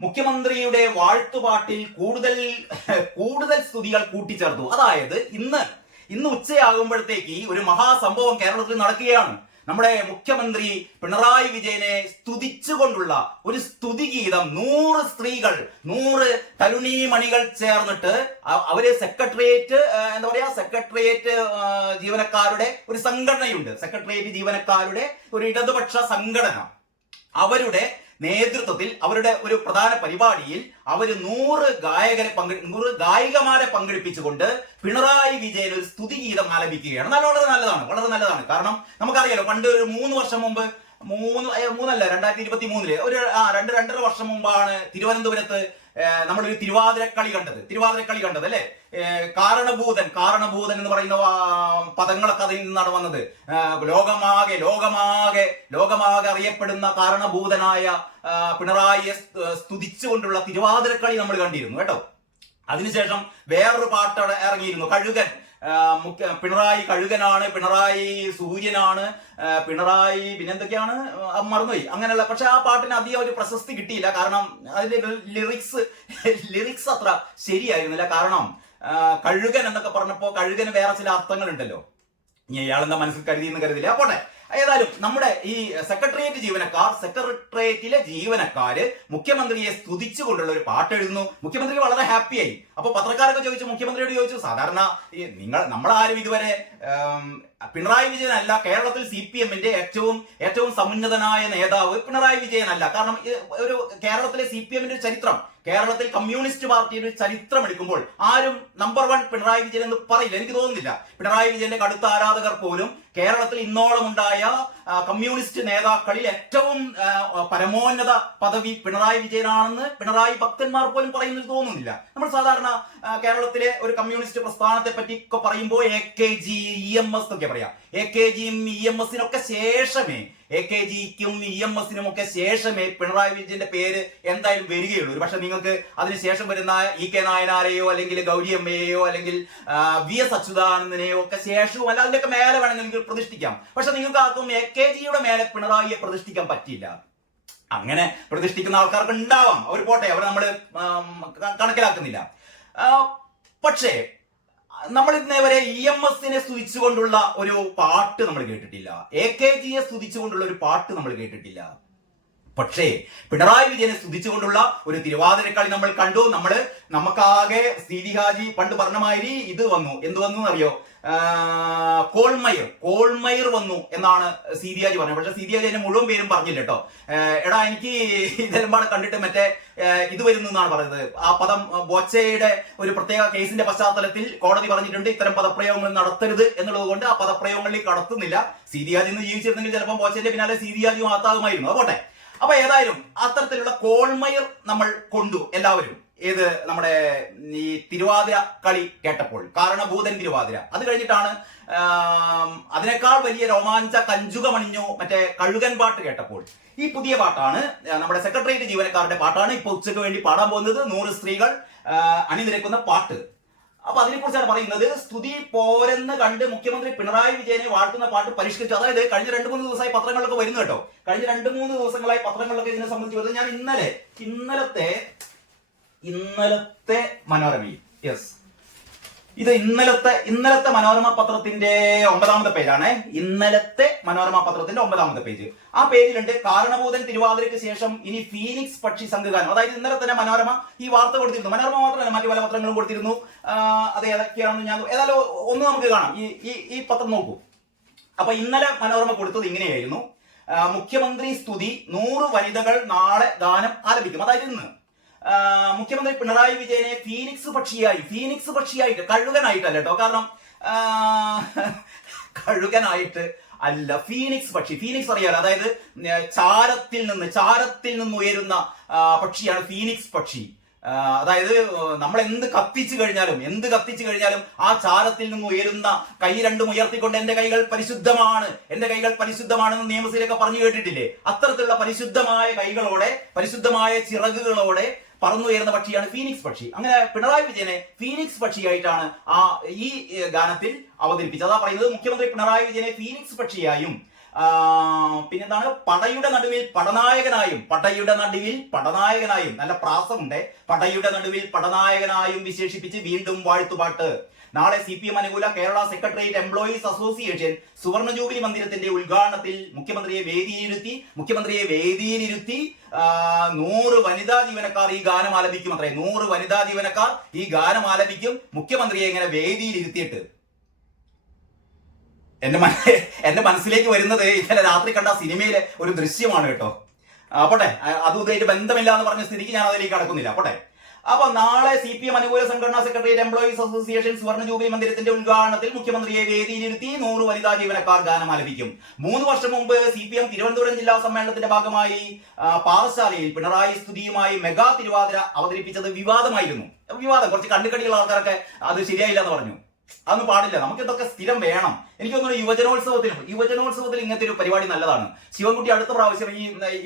മുഖ്യമന്ത്രിയുടെ വാഴ്ത്തുപാട്ടിൽ കൂടുതൽ സ്തുതികൾ കൂട്ടിച്ചേർത്തു. അതായത് ഇന്ന് ഉച്ചയാകുമ്പോഴത്തേക്ക് ഒരു മഹാസംഭവം കേരളത്തിൽ നടക്കുകയാണ്. നമ്മുടെ മുഖ്യമന്ത്രി പിണറായി വിജയനെ സ്തുതിച്ചുകൊണ്ടുള്ള ഒരു സ്തുതിഗീതം 100 സ്ത്രീകൾ, 100 തരുണീമണികൾ ചേർന്നിട്ട് അവര് സെക്രട്ടേറിയറ്റ് ജീവനക്കാരുടെ ഒരു സംഘടനയുണ്ട്. സെക്രട്ടേറിയറ്റ് ജീവനക്കാരുടെ ഒരു ഇടതുപക്ഷ സംഘടന, അവരുടെ നേതൃത്വത്തിൽ അവരുടെ ഒരു പ്രധാന പരിപാടിയിൽ അവര് 100 ഗായികമാരെ പങ്കെടുപ്പിച്ചുകൊണ്ട് പിണറായി വിജയൻ ഒരു സ്തുതിഗീതം ആലപിക്കുകയാണ്. വളരെ നല്ലതാണ്. കാരണം നമുക്കറിയാലോ, പണ്ട് ഒരു 3 വർഷം മുമ്പ്, 2023 ഒരു 2-2.5 വർഷം മുമ്പാണ് തിരുവനന്തപുരത്ത് നമ്മളൊരു തിരുവാതിരക്കളി കണ്ടത് അല്ലെ. കാരണഭൂതൻ എന്ന് പറയുന്ന പദങ്ങളൊക്കെ അതിൽ നിന്നാണ് വന്നത്. ലോകമാകെ അറിയപ്പെടുന്ന കാരണഭൂതനായ പിണറായിയെ സ്തുതിച്ചുകൊണ്ടുള്ള തിരുവാതിരക്കളി നമ്മൾ കണ്ടിരുന്നു കേട്ടോ. അതിനുശേഷം വേറൊരു പാട്ട് ഇറങ്ങിയിരുന്നു, കഴുകൻ. പിണറായി കഴുകനാണ്, പിണറായി സൂര്യനാണ്, പിണറായി പിന്നെന്തൊക്കെയാണ് മറന്നുപോയി, അങ്ങനെയുള്ള. പക്ഷെ ആ പാട്ടിന് അധികം ഒരു പ്രശസ്തി കിട്ടിയില്ല. കാരണം അതിന്റെ ലിറിക്സ് അത്ര ശരിയായിരുന്നില്ല. കാരണം കഴുകൻ എന്നൊക്കെ പറഞ്ഞപ്പോ കഴുകന് വേറെ ചില അർത്ഥങ്ങൾ ഉണ്ടല്ലോ. ഇയാളെന്താ മനസ്സിൽ കരുതിയെന്ന് കരുതില്ല. പോട്ടെ. ഏതായാലും നമ്മുടെ ഈ സെക്രട്ടേറിയറ്റിലെ ജീവനക്കാര് മുഖ്യമന്ത്രിയെ സ്തുതിച്ചുകൊണ്ടുള്ള ഒരു പാട്ട് എഴുതുന്നു. മുഖ്യമന്ത്രി വളരെ ഹാപ്പിയായി. അപ്പൊ പത്രക്കാരൊക്കെ മുഖ്യമന്ത്രിയോട് ചോദിച്ചു, സാധാരണ നമ്മളാരും ഇതുവരെ പിണറായി വിജയനല്ല, കേരളത്തിൽ CPM-ന്റെ ഏറ്റവും സമുന്നതനായ നേതാവ് പിണറായി വിജയനല്ല. കാരണം ഒരു കേരളത്തിലെ CPM-ന്റെ ഒരു ചരിത്രം, കേരളത്തിൽ കമ്മ്യൂണിസ്റ്റ് പാർട്ടിയുടെ ഒരു ചരിത്രം എടുക്കുമ്പോൾ ആരും നമ്പർ 1 പിണറായി വിജയൻ എന്ന് പറയില്ല. എനിക്ക് തോന്നുന്നില്ല. പിണറായി വിജയന്റെ കടുത്ത ആരാധകർ പോലും കേരളത്തിൽ ഇന്നോളം ഉണ്ടായ കമ്മ്യൂണിസ്റ്റ് നേതാക്കളിൽ ഏറ്റവും പരമോന്നത പദവി പിണറായി വിജയനാണെന്ന് പിണറായി ഭക്തന്മാർ പോലും പറയുന്നത് തോന്നുന്നില്ല. നമ്മൾ സാധാരണ കേരളത്തിലെ ഒരു കമ്മ്യൂണിസ്റ്റ് പ്രസ്ഥാനത്തെ പറ്റി ഒക്കെ പറയുമ്പോൾ AKG, EMS എന്നൊക്കെ പറയാം. AKGയും EMS-നൊക്കെ ശേഷമേ, AKGക്കും EMS-നും ഒക്കെ ശേഷമേ പിണറായി വിജയന്റെ പേര് എന്തായാലും വരികയുള്ളൂ. ഒരു പക്ഷെ നിങ്ങൾക്ക് അതിനുശേഷം വരുന്ന EK നായനാരെയോ അല്ലെങ്കിൽ ഗൗരിയമ്മയെയോ അല്ലെങ്കിൽ VS അച്യുതാനന്ദനെയോ ഒക്കെ ശേഷവും അല്ല, അതിന്റെയൊക്കെ മേലെ വേണമെങ്കിൽ നിങ്ങൾക്ക് പ്രതിഷ്ഠിക്കാം. പക്ഷെ നിങ്ങൾക്ക് ആർക്കും AKGയുടെ മേലെ പിണറായിയെ പ്രതിഷ്ഠിക്കാൻ പറ്റില്ല. അങ്ങനെ പ്രതിഷ്ഠിക്കുന്ന ആൾക്കാർക്ക് ഉണ്ടാവാം, അവർ പോട്ടെ, അവർ നമ്മൾ കണക്കിലാക്കുന്നില്ല. പക്ഷേ നമ്മൾ ഇന്നേ വരെ EMS-നെ സ്തുതിച്ചുകൊണ്ടുള്ള ഒരു പാട്ട് നമ്മൾ കേട്ടിട്ടില്ല. AKGയെ സ്തുതിച്ചുകൊണ്ടുള്ള ഒരു പാട്ട് നമ്മൾ കേട്ടിട്ടില്ല. പക്ഷേ പിണറായി വിജയനെ സ്തുതിച്ചുകൊണ്ടുള്ള ഒരു തിരുവാതിരക്കളി നമ്മൾ കണ്ടു. നമുക്കാകെ സീതി ഹാജി പണ്ട് പറഞ്ഞ മാതിരി ഇത് വന്നു. എന്ത് വന്നു അറിയോ? കോൾമയർ വന്നു എന്നാണ് സീതി ഹാജി പറഞ്ഞത്. പക്ഷെ സീതി ഹാജി അതിന്റെ മുഴുവൻ പേരും പറഞ്ഞില്ല കേട്ടോ. എടാ, എനിക്ക് ഇതെല്ലാം കണ്ടിട്ട് മറ്റേ ഇത് വരുന്നു എന്നാണ് പറഞ്ഞത്. ആ പദം ബോച്ചയുടെ ഒരു പ്രത്യേക കേസിന്റെ പശ്ചാത്തലത്തിൽ കോടതി പറഞ്ഞിട്ടുണ്ട് ഇത്തരം പദപ്രയോഗങ്ങൾ നടത്തരുത് എന്നുള്ളത് കൊണ്ട് ആ പദപ്രയോഗങ്ങളിലേക്ക് കടത്തുന്നില്ല. സീതി ഹാജി ഇന്ന് ജീവിച്ചിരുന്നെങ്കിൽ ചിലപ്പോൾ ബോച്ചയുടെ പിന്നാലെ സീതി ഹാജി മാത്താകുമായിരുന്നു. അതുപോട്ടെ. അപ്പൊ ഏതായാലും അത്തരത്തിലുള്ള കോൾമയർ നമ്മൾ കൊണ്ടു എല്ലാവരും. ഏത് നമ്മുടെ ഈ തിരുവാതിര കളി കേട്ടപ്പോൾ, കാരണഭൂതൻ തിരുവാതിര. അത് കഴിഞ്ഞിട്ടാണ് അതിനേക്കാൾ വലിയ രോമാഞ്ച കഞ്ചുകമണിഞ്ഞു മറ്റേ കഴുകൻ പാട്ട് കേട്ടപ്പോൾ. ഈ പുതിയ പാട്ടാണ്, നമ്മുടെ സെക്രട്ടേറിയറ്റ് ജീവനക്കാരുടെ പാട്ടാണ് ഇപ്പൊ ഉച്ചയ്ക്ക് വേണ്ടി പാടാൻ പോകുന്നത്. 100 സ്ത്രീകൾ അണിനിരക്കുന്ന പാട്ട്. അപ്പൊ അതിനെക്കുറിച്ചാണ് പറയുന്നത്. സ്തുതി പോരെന്ന് കണ്ട് മുഖ്യമന്ത്രി പിണറായി വിജയനെ വാഴ്ത്തുന്ന പാട്ട് പരിഷ്കരിച്ചു. അതായത് കഴിഞ്ഞ 2-3 ദിവസമായി പത്രങ്ങളിലൊക്കെ വരുന്നു കേട്ടോ. കഴിഞ്ഞ 2-3 ദിവസങ്ങളായി പത്രങ്ങളിലൊക്കെ ഇതിനെ സംബന്ധിച്ച് വരുന്നത്. ഞാൻ ഇന്നലത്തെ മനോരമയിൽ, ഇത് ഇന്നലത്തെ മനോരമ പത്രത്തിന്റെ 9ാമത്തെ പേജാണ്. ഇന്നലത്തെ മനോരമ പത്രത്തിന്റെ 9ാമത്തെ പേജ്. ആ പേജിലുണ്ട് കാരണഭൂതൻ തിരുവാതിരയ്ക്ക് ശേഷം ഇനി ഫീനിക്സ് പക്ഷി സംഘഗാനം. അതായത് ഇന്നലെ തന്നെ മനോരമ ഈ വാർത്ത കൊടുത്തിരുന്നു. മനോരമ മാത്രമല്ല, മറ്റു പല പത്രങ്ങളും കൊടുത്തിരുന്നു. അത് ഏതൊക്കെയാണെന്ന് ഞാൻ ഏതായാലും ഒന്ന് നമുക്ക് കാണാം. ഈ പത്രം നോക്കൂ. അപ്പൊ ഇന്നലെ മനോരമ കൊടുത്തത് ഇങ്ങനെയായിരുന്നു: മുഖ്യമന്ത്രി സ്തുതി, 100 വനിതകൾ നാളെ ഗാനം ആലപിക്കും. അതായത് ഇന്ന് മുഖ്യമന്ത്രി പിണറായി വിജയനെ ഫീനിക്സ് പക്ഷിയായിട്ട്, കഴുകനായിട്ടല്ല കേട്ടോ. കാരണം കഴുകനായിട്ട് അല്ല, ഫീനിക്സ് പക്ഷി. ഫീനിക്സ് അറിയാലോ, അതായത് ചാരത്തിൽ നിന്ന് ഉയരുന്ന പക്ഷിയാണ് ഫീനിക്സ് പക്ഷി. അതായത് നമ്മൾ എന്ത് കത്തിച്ചു കഴിഞ്ഞാലും ആ ചാരത്തിൽ നിന്ന് ഉയരുന്ന കൈ രണ്ടും ഉയർത്തിക്കൊണ്ട് എന്റെ കൈകൾ പരിശുദ്ധമാണെന്ന് നിയമസഭയിലൊക്കെ പറഞ്ഞു കേട്ടിട്ടില്ലേ? അത്തരത്തിലുള്ള പരിശുദ്ധമായ കൈകളോടെ, പരിശുദ്ധമായ ചിറകുകളോടെ പറന്നുയരുന്ന പക്ഷിയാണ് ഫീനിക്സ് പക്ഷി. അങ്ങനെ പിണറായി വിജയനെ ഫീനിക്സ് പക്ഷിയായിട്ടാണ് ഈ ഗാനത്തിൽ അവതരിപ്പിച്ചത്. അതാ പറയുന്നത്, മുഖ്യമന്ത്രി പിണറായി വിജയനെ ഫീനിക്സ് പക്ഷിയായും പിന്നെന്താണ്, പടയുടെ നടുവിൽ പടനായകനായും നല്ല പ്രാസമുണ്ട്, പടയുടെ നടുവിൽ പടനായകനായും വിശേഷിപ്പിച്ച് വീണ്ടും വാഴ്ത്തുപാട്ട്. നാളെ CPM അനുകൂല കേരള സെക്രട്ടേറിയറ്റ് എംപ്ലോയീസ് അസോസിയേഷൻ സുവർണ ജൂബിലി മന്ദിരത്തിന്റെ ഉദ്ഘാടനത്തിൽ മുഖ്യമന്ത്രിയെ വേദിയിലിരുത്തി 100 വനിതാ ജീവനക്കാർ ഈ ഗാനം ആലപിക്കും. 100 വനിതാ ജീവനക്കാർ ഈ ഗാനം ആലപിക്കും. മുഖ്യമന്ത്രിയെ ഇങ്ങനെ വേദിയിലിരുത്തിയിട്ട് എന്റെ മനസ്സിലേക്ക് വരുന്നത് ഇന്നലെ രാത്രി കണ്ട സിനിമയിലെ ഒരു ദൃശ്യമാണ് കേട്ടോ. പോട്ടെ, അതും ഇതായിട്ട് ബന്ധമില്ല എന്ന് പറഞ്ഞ സ്ഥിതിക്ക് ഞാൻ അതിലേക്ക് കടക്കുന്നില്ല. പോട്ടെ, അപ്പൊ നാളെ CPM അനുകൂല സംഘടനാ സെക്രട്ടേറിയറ്റ് എംപ്ലോയീസ് അസോസിയേഷൻ സുവർണ ജൂബിലി മന്ദിരത്തിന്റെ ഉദ്ഘാടനത്തിൽ മുഖ്യമന്ത്രിയെ വേദിയിലിരുത്തി 100 വനിതാ ജീവനക്കാർ ഗാനം ആലപിക്കും. 3 വർഷം മുമ്പ് CPM തിരുവനന്തപുരം ജില്ലാ സമ്മേളനത്തിന്റെ ഭാഗമായി പാറശാലയിൽ പിണറായി സ്തുതിയുമായി മെഗാ തിരുവാതിര അവതരിപ്പിച്ചത് വിവാദമായിരുന്നു. കുറച്ച് കണ്ണുകടിയുള്ള ആൾക്കാരൊക്കെ അത് ശരിയായില്ല എന്ന് പറഞ്ഞു. അതൊന്നും പാടില്ല, നമുക്ക് ഇതൊക്കെ സ്ഥിരം വേണം. എനിക്ക് തോന്നുന്നു യുവജനോത്സവത്തിൽ ഇങ്ങനത്തെ ഒരു പരിപാടി നല്ലതാണ്. ശിവൻകുട്ടി അടുത്ത പ്രാവശ്യം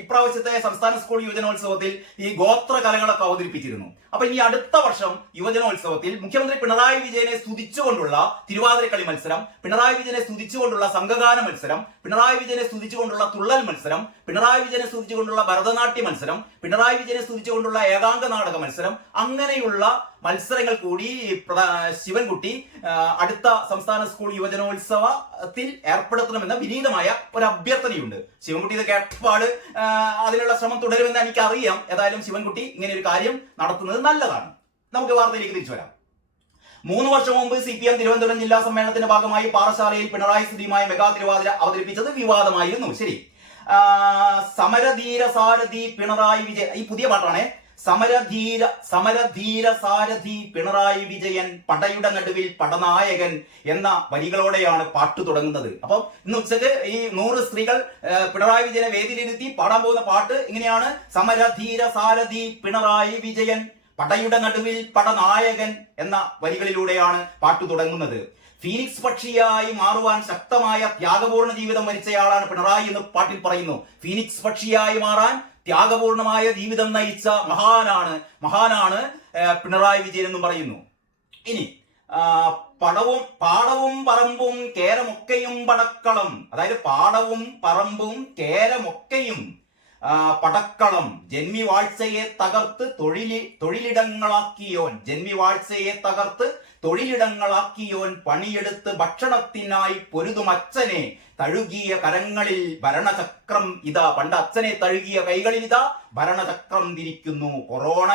ഇപ്രാവശ്യത്തെ സംസ്ഥാന സ്കൂൾ യുവജനോത്സവത്തിൽ ഈ ഗോത്ര കലകളൊക്കെ അവതരിപ്പിച്ചിരുന്നു. അപ്പൊ ഇനി അടുത്ത വർഷം യുവജനോത്സവത്തിൽ മുഖ്യമന്ത്രി പിണറായി വിജയനെ സ്തുതിച്ചുകൊണ്ടുള്ള തിരുവാതിരക്കളി മത്സരം, പിണറായി വിജയനെ സ്തുതിച്ചുകൊണ്ടുള്ള സംഘഗാന മത്സരം, പിണറായി വിജയനെ സ്തുതിച്ചുകൊണ്ടുള്ള തുള്ളൽ മത്സരം, പിണറായി വിജയനെ സ്തുതിച്ചുകൊണ്ടുള്ള ഭരതനാട്യ മത്സരം, പിണറായി വിജയനെ സ്തുതിച്ചുകൊണ്ടുള്ള ഏകാംഗ നാടക മത്സരം, അങ്ങനെയുള്ള മത്സരങ്ങൾ കൂടി ശിവൻകുട്ടി അടുത്ത സംസ്ഥാന സ്കൂൾ യുവജനോത്സവത്തിൽ ഏർപ്പെടുത്തണമെന്ന വിനീതമായ ഒരു അഭ്യർത്ഥനയുണ്ട്. ശിവൻകുട്ടി ഇത് കേട്ടപാട് അതിനുള്ള ശ്രമം തുടരുമെന്ന് എനിക്കറിയാം. ഏതായാലും ശിവൻകുട്ടി ഇങ്ങനെ ഒരു കാര്യം നടത്തുന്നത് നല്ലതാണ്. നമുക്ക് വാർത്തയിലേക്ക് തിരിച്ചു വരാം. 3 വർഷം മുമ്പ് CPM തിരുവനന്തപുരം ജില്ലാ സമ്മേളനത്തിന്റെ ഭാഗമായി പാറശാലയിൽ പിണറായി സ്തുതിയുമായി മെഗാ തിരുവാതിര അവതരിപ്പിച്ചത് വിവാദമായിരുന്നു. ശരി, സമരധീര സാരഥി പിണറായി വിജയൻ, ഈ പുതിയ പാട്ടാണ്. സമരധീര സാരഥി പിണറായി വിജയൻ, പടയുടെ നടുവിൽ പടനായകൻ എന്ന വരികളോടെയാണ് പാട്ട് തുടങ്ങുന്നത്. അപ്പം ഇന്ന് ഉച്ചക്ക് ഈ 100 സ്ത്രീകൾ പിണറായി വിജയനെ വേദിയിലിരുത്തി പാടാൻ പോകുന്ന പാട്ട് ഇങ്ങനെയാണ്: സമരധീര സാരഥി പിണറായി വിജയൻ, പടയുടെ നടുവിൽ പടനായകൻ എന്ന വരികളിലൂടെയാണ് പാട്ട് തുടങ്ങുന്നത്. ഫീനിക്സ് പക്ഷിയായി മാറുവാൻ ശക്തമായ ത്യാഗപൂർണ്ണ ജീവിതം മരിച്ചയാളാണ് പിണറായി എന്ന് പാട്ടിൽ പറയുന്നു. ഫീനിക്സ് പക്ഷിയായി മാറാൻ ത്യാഗപൂർണമായ ജീവിതം നയിച്ച മഹാനാണ് പിണറായി വിജയൻ എന്നും പറയുന്നു. ഇനി പാടവും പറമ്പും കേരമൊക്കെയും പടക്കളം, അതായത് പാടവും പറമ്പും കേരമൊക്കെയും പടക്കളം, ജന്മിവാഴ്ചയെ തകർത്ത് തൊഴിലിടങ്ങളാക്കിയോൻ, പണിയെടുത്ത് ഭക്ഷണത്തിനായി പൊരുതുമച്ഛനെ തഴുകിയ കരങ്ങളിൽ ഭരണചക്രം ഇതാ, പണ്ട് അച്ഛനെ തഴുകിയ കൈകളിൽ ഇതാ ഭരണചക്രം തിരിക്കുന്നു. കൊറോണ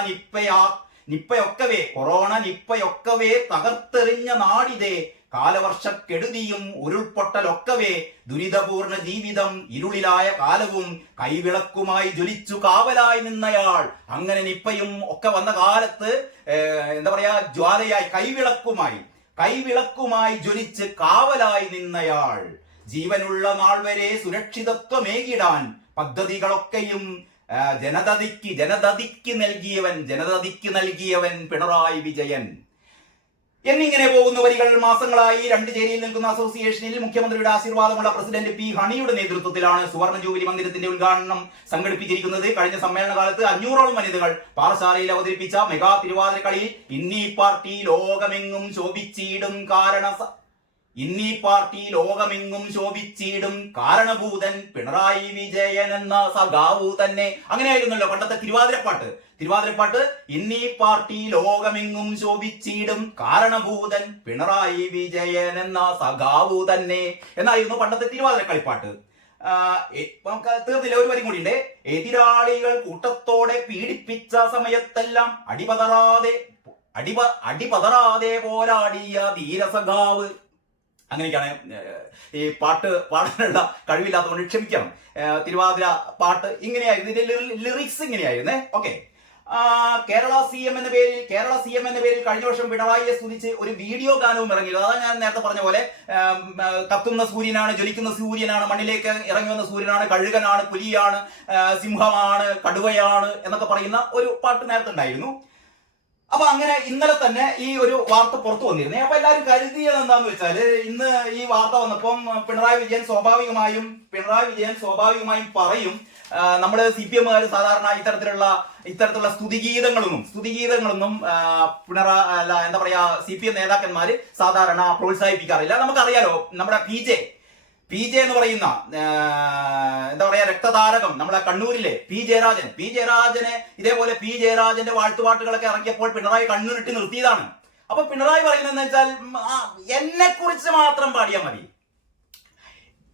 നിപ്പയൊക്കവേ തകർത്തെറിഞ്ഞ നാടിതേ, കാലവർഷക്കെടുതിയും ഉരുൾപൊട്ടലൊക്കവേ ദുരിതപൂർണ ജീവിതം, ഇരുളിലായ കാലവും കൈവിളക്കുമായി ജ്വലിച്ചു കാവലായി നിന്നയാൾ. അങ്ങനെ നിപ്പയും ഒക്കെ വന്ന കാലത്ത് എന്താ പറയാ, ജ്വാലയായി കൈവിളക്കുമായി ജ്വലിച്ച് കാവലായി നിന്നയാൾ. ജീവനുള്ള നാൾ വരെ സുരക്ഷിതത്വമേകിടാൻ പദ്ധതികളൊക്കെയും ജനതയ്ക്ക് നൽകിയവൻ പിണറായി വിജയൻ എന്നിങ്ങനെ പോകുന്ന വരികൾ മാസങ്ങളായി 2 ചേരിയിൽ നിൽക്കുന്ന അസോസിയേഷനിൽ മുഖ്യമന്ത്രിയുടെ ആശീർവാദമുള്ള പ്രസിഡന്റ് P. ഹണിയുടെ നേതൃത്വത്തിലാണ് സുവർണ ജൂബിലി മന്ദിരത്തിന്റെ ഉദ്ഘാടനം സംഘടിപ്പിച്ചിരിക്കുന്നത്. കഴിഞ്ഞ സമ്മേളന കാലത്ത് 500ഓളം വനിതകൾ പാറശാലയിൽ അവതരിപ്പിച്ച മെഗാ തിരുവാതിരക്കളിയിൽ ഇന്നീ പാർട്ടി ലോകമെങ്ങും കാരണഭൂതൻ പിണറായി വിജയൻ എന്ന സഖാവു തന്നെ. അങ്ങനെയായിരുന്നല്ലോ പണ്ടത്തെ തിരുവാതിരപ്പാട്ട്. ഇന്നീ പാർട്ടി ലോകമെങ്ങും ശോഭിച്ചിടും കാരണഭൂതൻ പിണറായി വിജയൻ എന്ന സഖാവു തന്നെ എന്നായിരുന്നു പണ്ടത്തെ തിരുവാതിരക്കളിപ്പാട്ട്. നമുക്ക് തീർന്നില്ല, ഒരു വരി കൂടിയുണ്ട്. എതിരാളികൾ കൂട്ടത്തോടെ പീഡിപ്പിച്ച സമയത്തെല്ലാം അടിപതറാതെ പോരാടിയ ധീരസഖാവ്. അങ്ങനെയൊക്കെയാണ്. ഈ പാട്ട് പാടാനുള്ള കഴിവില്ലാത്തതുകൊണ്ട് ക്ഷമിക്കണം. തിരുവാതിര പാട്ട് ഇങ്ങനെയായിരുന്നു, ഇതിന്റെ ലിറിക്സ് ഇങ്ങനെയായിരുന്നേ. ഓക്കെ, കേരള സി എം എന്ന പേരിൽ കഴിഞ്ഞ വർഷം പിണറായിയെ സ്തുതിച്ച് ഒരു വീഡിയോ ഗാനവും ഇറങ്ങിയത്. അതാണ് ഞാൻ നേരത്തെ പറഞ്ഞ പോലെ കത്തുന്ന സൂര്യനാണ്, ജ്വലിക്കുന്ന സൂര്യനാണ്, മണ്ണിലേക്ക് ഇറങ്ങി വന്ന സൂര്യനാണ്, കഴുകനാണ്, പുലിയാണ്, സിംഹമാണ്, കടുവയാണ് എന്നൊക്കെ പറയുന്ന ഒരു പാട്ട് നേരത്തെ ഉണ്ടായിരുന്നു. അപ്പൊ അങ്ങനെ ഇന്നലെ തന്നെ ഈ ഒരു വാർത്ത പുറത്തു വന്നിരുന്നേ. അപ്പൊ എല്ലാവരും കരുതിയത് എന്താന്ന് വെച്ചാല്, ഇന്ന് ഈ വാർത്ത വന്നപ്പം പിണറായി വിജയൻ സ്വാഭാവികമായും പറയും, നമ്മള് CPM-കാര് സാധാരണ ഇത്തരത്തിലുള്ള സ്തുതിഗീതങ്ങളൊന്നും എന്താ പറയാ, CPM നേതാക്കന്മാര് സാധാരണ പ്രോത്സാഹിപ്പിക്കാറില്ല. നമുക്കറിയാലോ, നമ്മുടെ PJ എന്ന് പറയുന്ന എന്താ പറയാ രക്തതാരകം നമ്മളെ കണ്ണൂരിലെ പി ജയരാജനെ ഇതേപോലെ പി ജയരാജന്റെ വാഴ്ത്തുപാട്ടുകളൊക്കെ ഇറക്കിയപ്പോൾ പിണറായി കണ്ണൂരിട്ട് നിർത്തിയതാണ്. അപ്പൊ പിണറായി പറയുന്നത് വെച്ചാൽ എന്നെ കുറിച്ച് മാത്രം പാടിയാൽ മതി,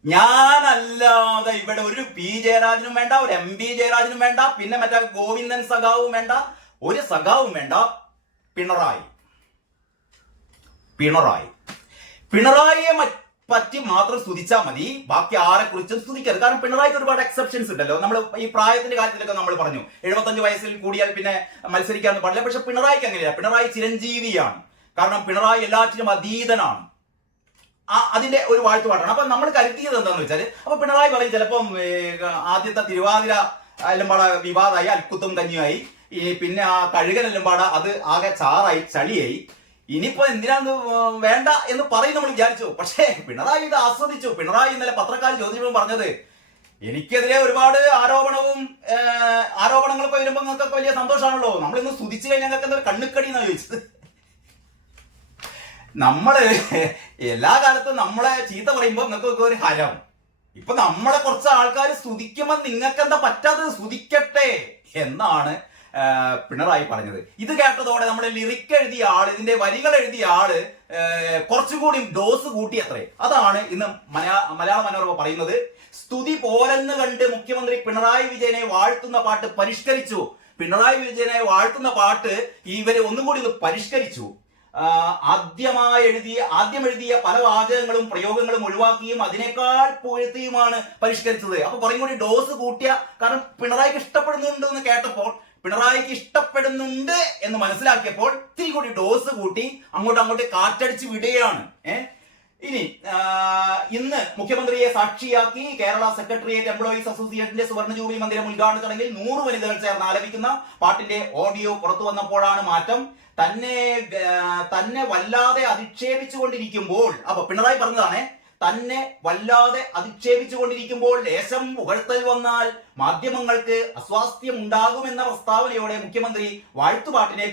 ഞാനല്ലാതെ ഇവിടെ ഒരു പി ജയരാജനും വേണ്ട, ഒരു MP ജയരാജനും വേണ്ട, പിന്നെ മറ്റേ ഗോവിന്ദൻ സഖാവും വേണ്ട, ഒരു സഖാവും വേണ്ട, പിണറായിയെ പറ്റി മാത്രം സ്തുതിച്ചാൽ മതി, ബാക്കി ആരെ കുറിച്ചും സ്തുതിക്കരുത്. കാരണം പിണറായിക്ക് ഒരുപാട് എക്സെപ്ഷൻസ് ഉണ്ടല്ലോ. നമ്മൾ ഈ പ്രായത്തിന്റെ കാര്യത്തിലൊക്കെ നമ്മൾ പറഞ്ഞു 75 വയസ്സിൽ കൂടിയാൽ പിന്നെ മത്സരിക്കാന്ന് പാടില്ല. പക്ഷെ പിണറായിക്ക് അങ്ങനെയല്ല, പിണറായി ചിരഞ്ജീവിയാണ്. കാരണം പിണറായി എല്ലാറ്റിനും അതീതനാണ്. അതിന്റെ ഒരു വാഴ്ത്തുപാട്ടാണ്. അപ്പൊ നമ്മൾ കരുതിയത് എന്താന്ന് വെച്ചാൽ, അപ്പൊ പിണറായി പറയും ചിലപ്പം ആദ്യത്തെ തിരുവാതിര എല്ലമ്പാട വിവാദമായി, അൽക്കുത്തും കഞ്ഞിയായി, പിന്നെ ആ കഴുകനെല്ലമ്പാട അത് ആകെ ചാറായി ചളിയായി, ഇനിയിപ്പോ എന്തിനാന്ന് വേണ്ട എന്ന് പറയും നമ്മൾ വിചാരിച്ചു. പക്ഷേ പിണറായി ഇത് ആസ്വദിച്ചു. പിണറായി ഇന്നലെ പത്രക്കാർ ചോദിച്ചപ്പോൾ പറഞ്ഞത്, എനിക്കെതിരെ ഒരുപാട് ആരോപണങ്ങളൊക്കെ വരുമ്പോ നിങ്ങൾക്കൊക്കെ വലിയ സന്തോഷമാണല്ലോ, നമ്മളിന്ന് സ്തുതിച്ചു കഴിഞ്ഞാൽ ഞങ്ങൾക്ക് എന്താ കണ്ണുക്കടി എന്നാണ് ചോദിച്ചത്. നമ്മള് എല്ലാ കാലത്തും നമ്മളെ ചീത്ത പറയുമ്പോ നിങ്ങൾക്കൊക്കെ ഒരു ഹരം. ഇപ്പൊ നമ്മളെ കുറച്ച് ആൾക്കാർ സ്തുതിക്കുമ്പോ നിങ്ങൾക്ക് എന്താ പറ്റാത്തത്, സ്തുതിക്കട്ടെ എന്നാണ് പിണറായി പറഞ്ഞത്. ഇത് കേട്ടതോടെ നമ്മുടെ ലിറിക് എഴുതിയ ആള്, ഇതിന്റെ വരികൾ എഴുതിയ ആള് കുറച്ചുകൂടി ഡോസ് കൂട്ടിയത്രേ. അതാണ് ഇന്ന് മലയാള മനോരമ പറയുന്നത്. സ്തുതി പോരെന്ന് കണ്ട് മുഖ്യമന്ത്രി പിണറായി വിജയനെ വാഴ്ത്തുന്ന പാട്ട് പരിഷ്കരിച്ചു. പിണറായി വിജയനെ വാഴ്ത്തുന്ന പാട്ട് ഇവര് ഒന്നും കൂടി ഒന്ന് പരിഷ്കരിച്ചു. ആദ്യം എഴുതിയ പല വാചകങ്ങളും പ്രയോഗങ്ങളും ഒഴിവാക്കിയും അതിനേക്കാൾ പുകഴ്ത്തിയുമാണ് പരിഷ്കരിച്ചത്. അപ്പൊ കുറേ കൂടി ഡോസ് കൂട്ടിയ, കാരണം പിണറായിക്ക് ഇഷ്ടപ്പെടുന്നുണ്ട് എന്ന് കേട്ടപ്പോൾ, പിണറായിക്ക് ഇഷ്ടപ്പെടുന്നുണ്ട് എന്ന് മനസ്സിലാക്കിയപ്പോൾ ഇത്തിരി കൂടി ഡോസ് കൂട്ടി അങ്ങോട്ട് കാറ്റടിച്ച് വിടുകയാണ്. ഇനി ഇന്ന് മുഖ്യമന്ത്രിയെ സാക്ഷിയാക്കി കേരള സെക്രട്ടേറിയറ്റ് എംപ്ലോയീസ് അസോസിയേഷന്റെ സുവർണ ജൂബിലി മന്ദിരം ഉദ്ഘാടന ചടങ്ങിൽ 100 വനിതകൾ ചേർന്ന് ആലപിക്കുന്ന പാട്ടിന്റെ ഓഡിയോ പുറത്തു വന്നപ്പോഴാണ് മാറ്റം. തന്നെ വല്ലാതെ അധിക്ഷേപിച്ചു കൊണ്ടിരിക്കുമ്പോൾ, അപ്പൊ പിണറായി പറഞ്ഞതാണ്, തന്നെ വല്ലാതെ അധിക്ഷേപിച്ചു കൊണ്ടിരിക്കുമ്പോൾ ലേശം പുകഴ്ത്തൽ വന്നാൽ മാധ്യമങ്ങൾക്ക് അസ്വാസ്ഥ്യം ഉണ്ടാകുമെന്ന പ്രസ്താവനയോടെ മുഖ്യമന്ത്രി വാഴ്ത്തുപാട്ടിനെ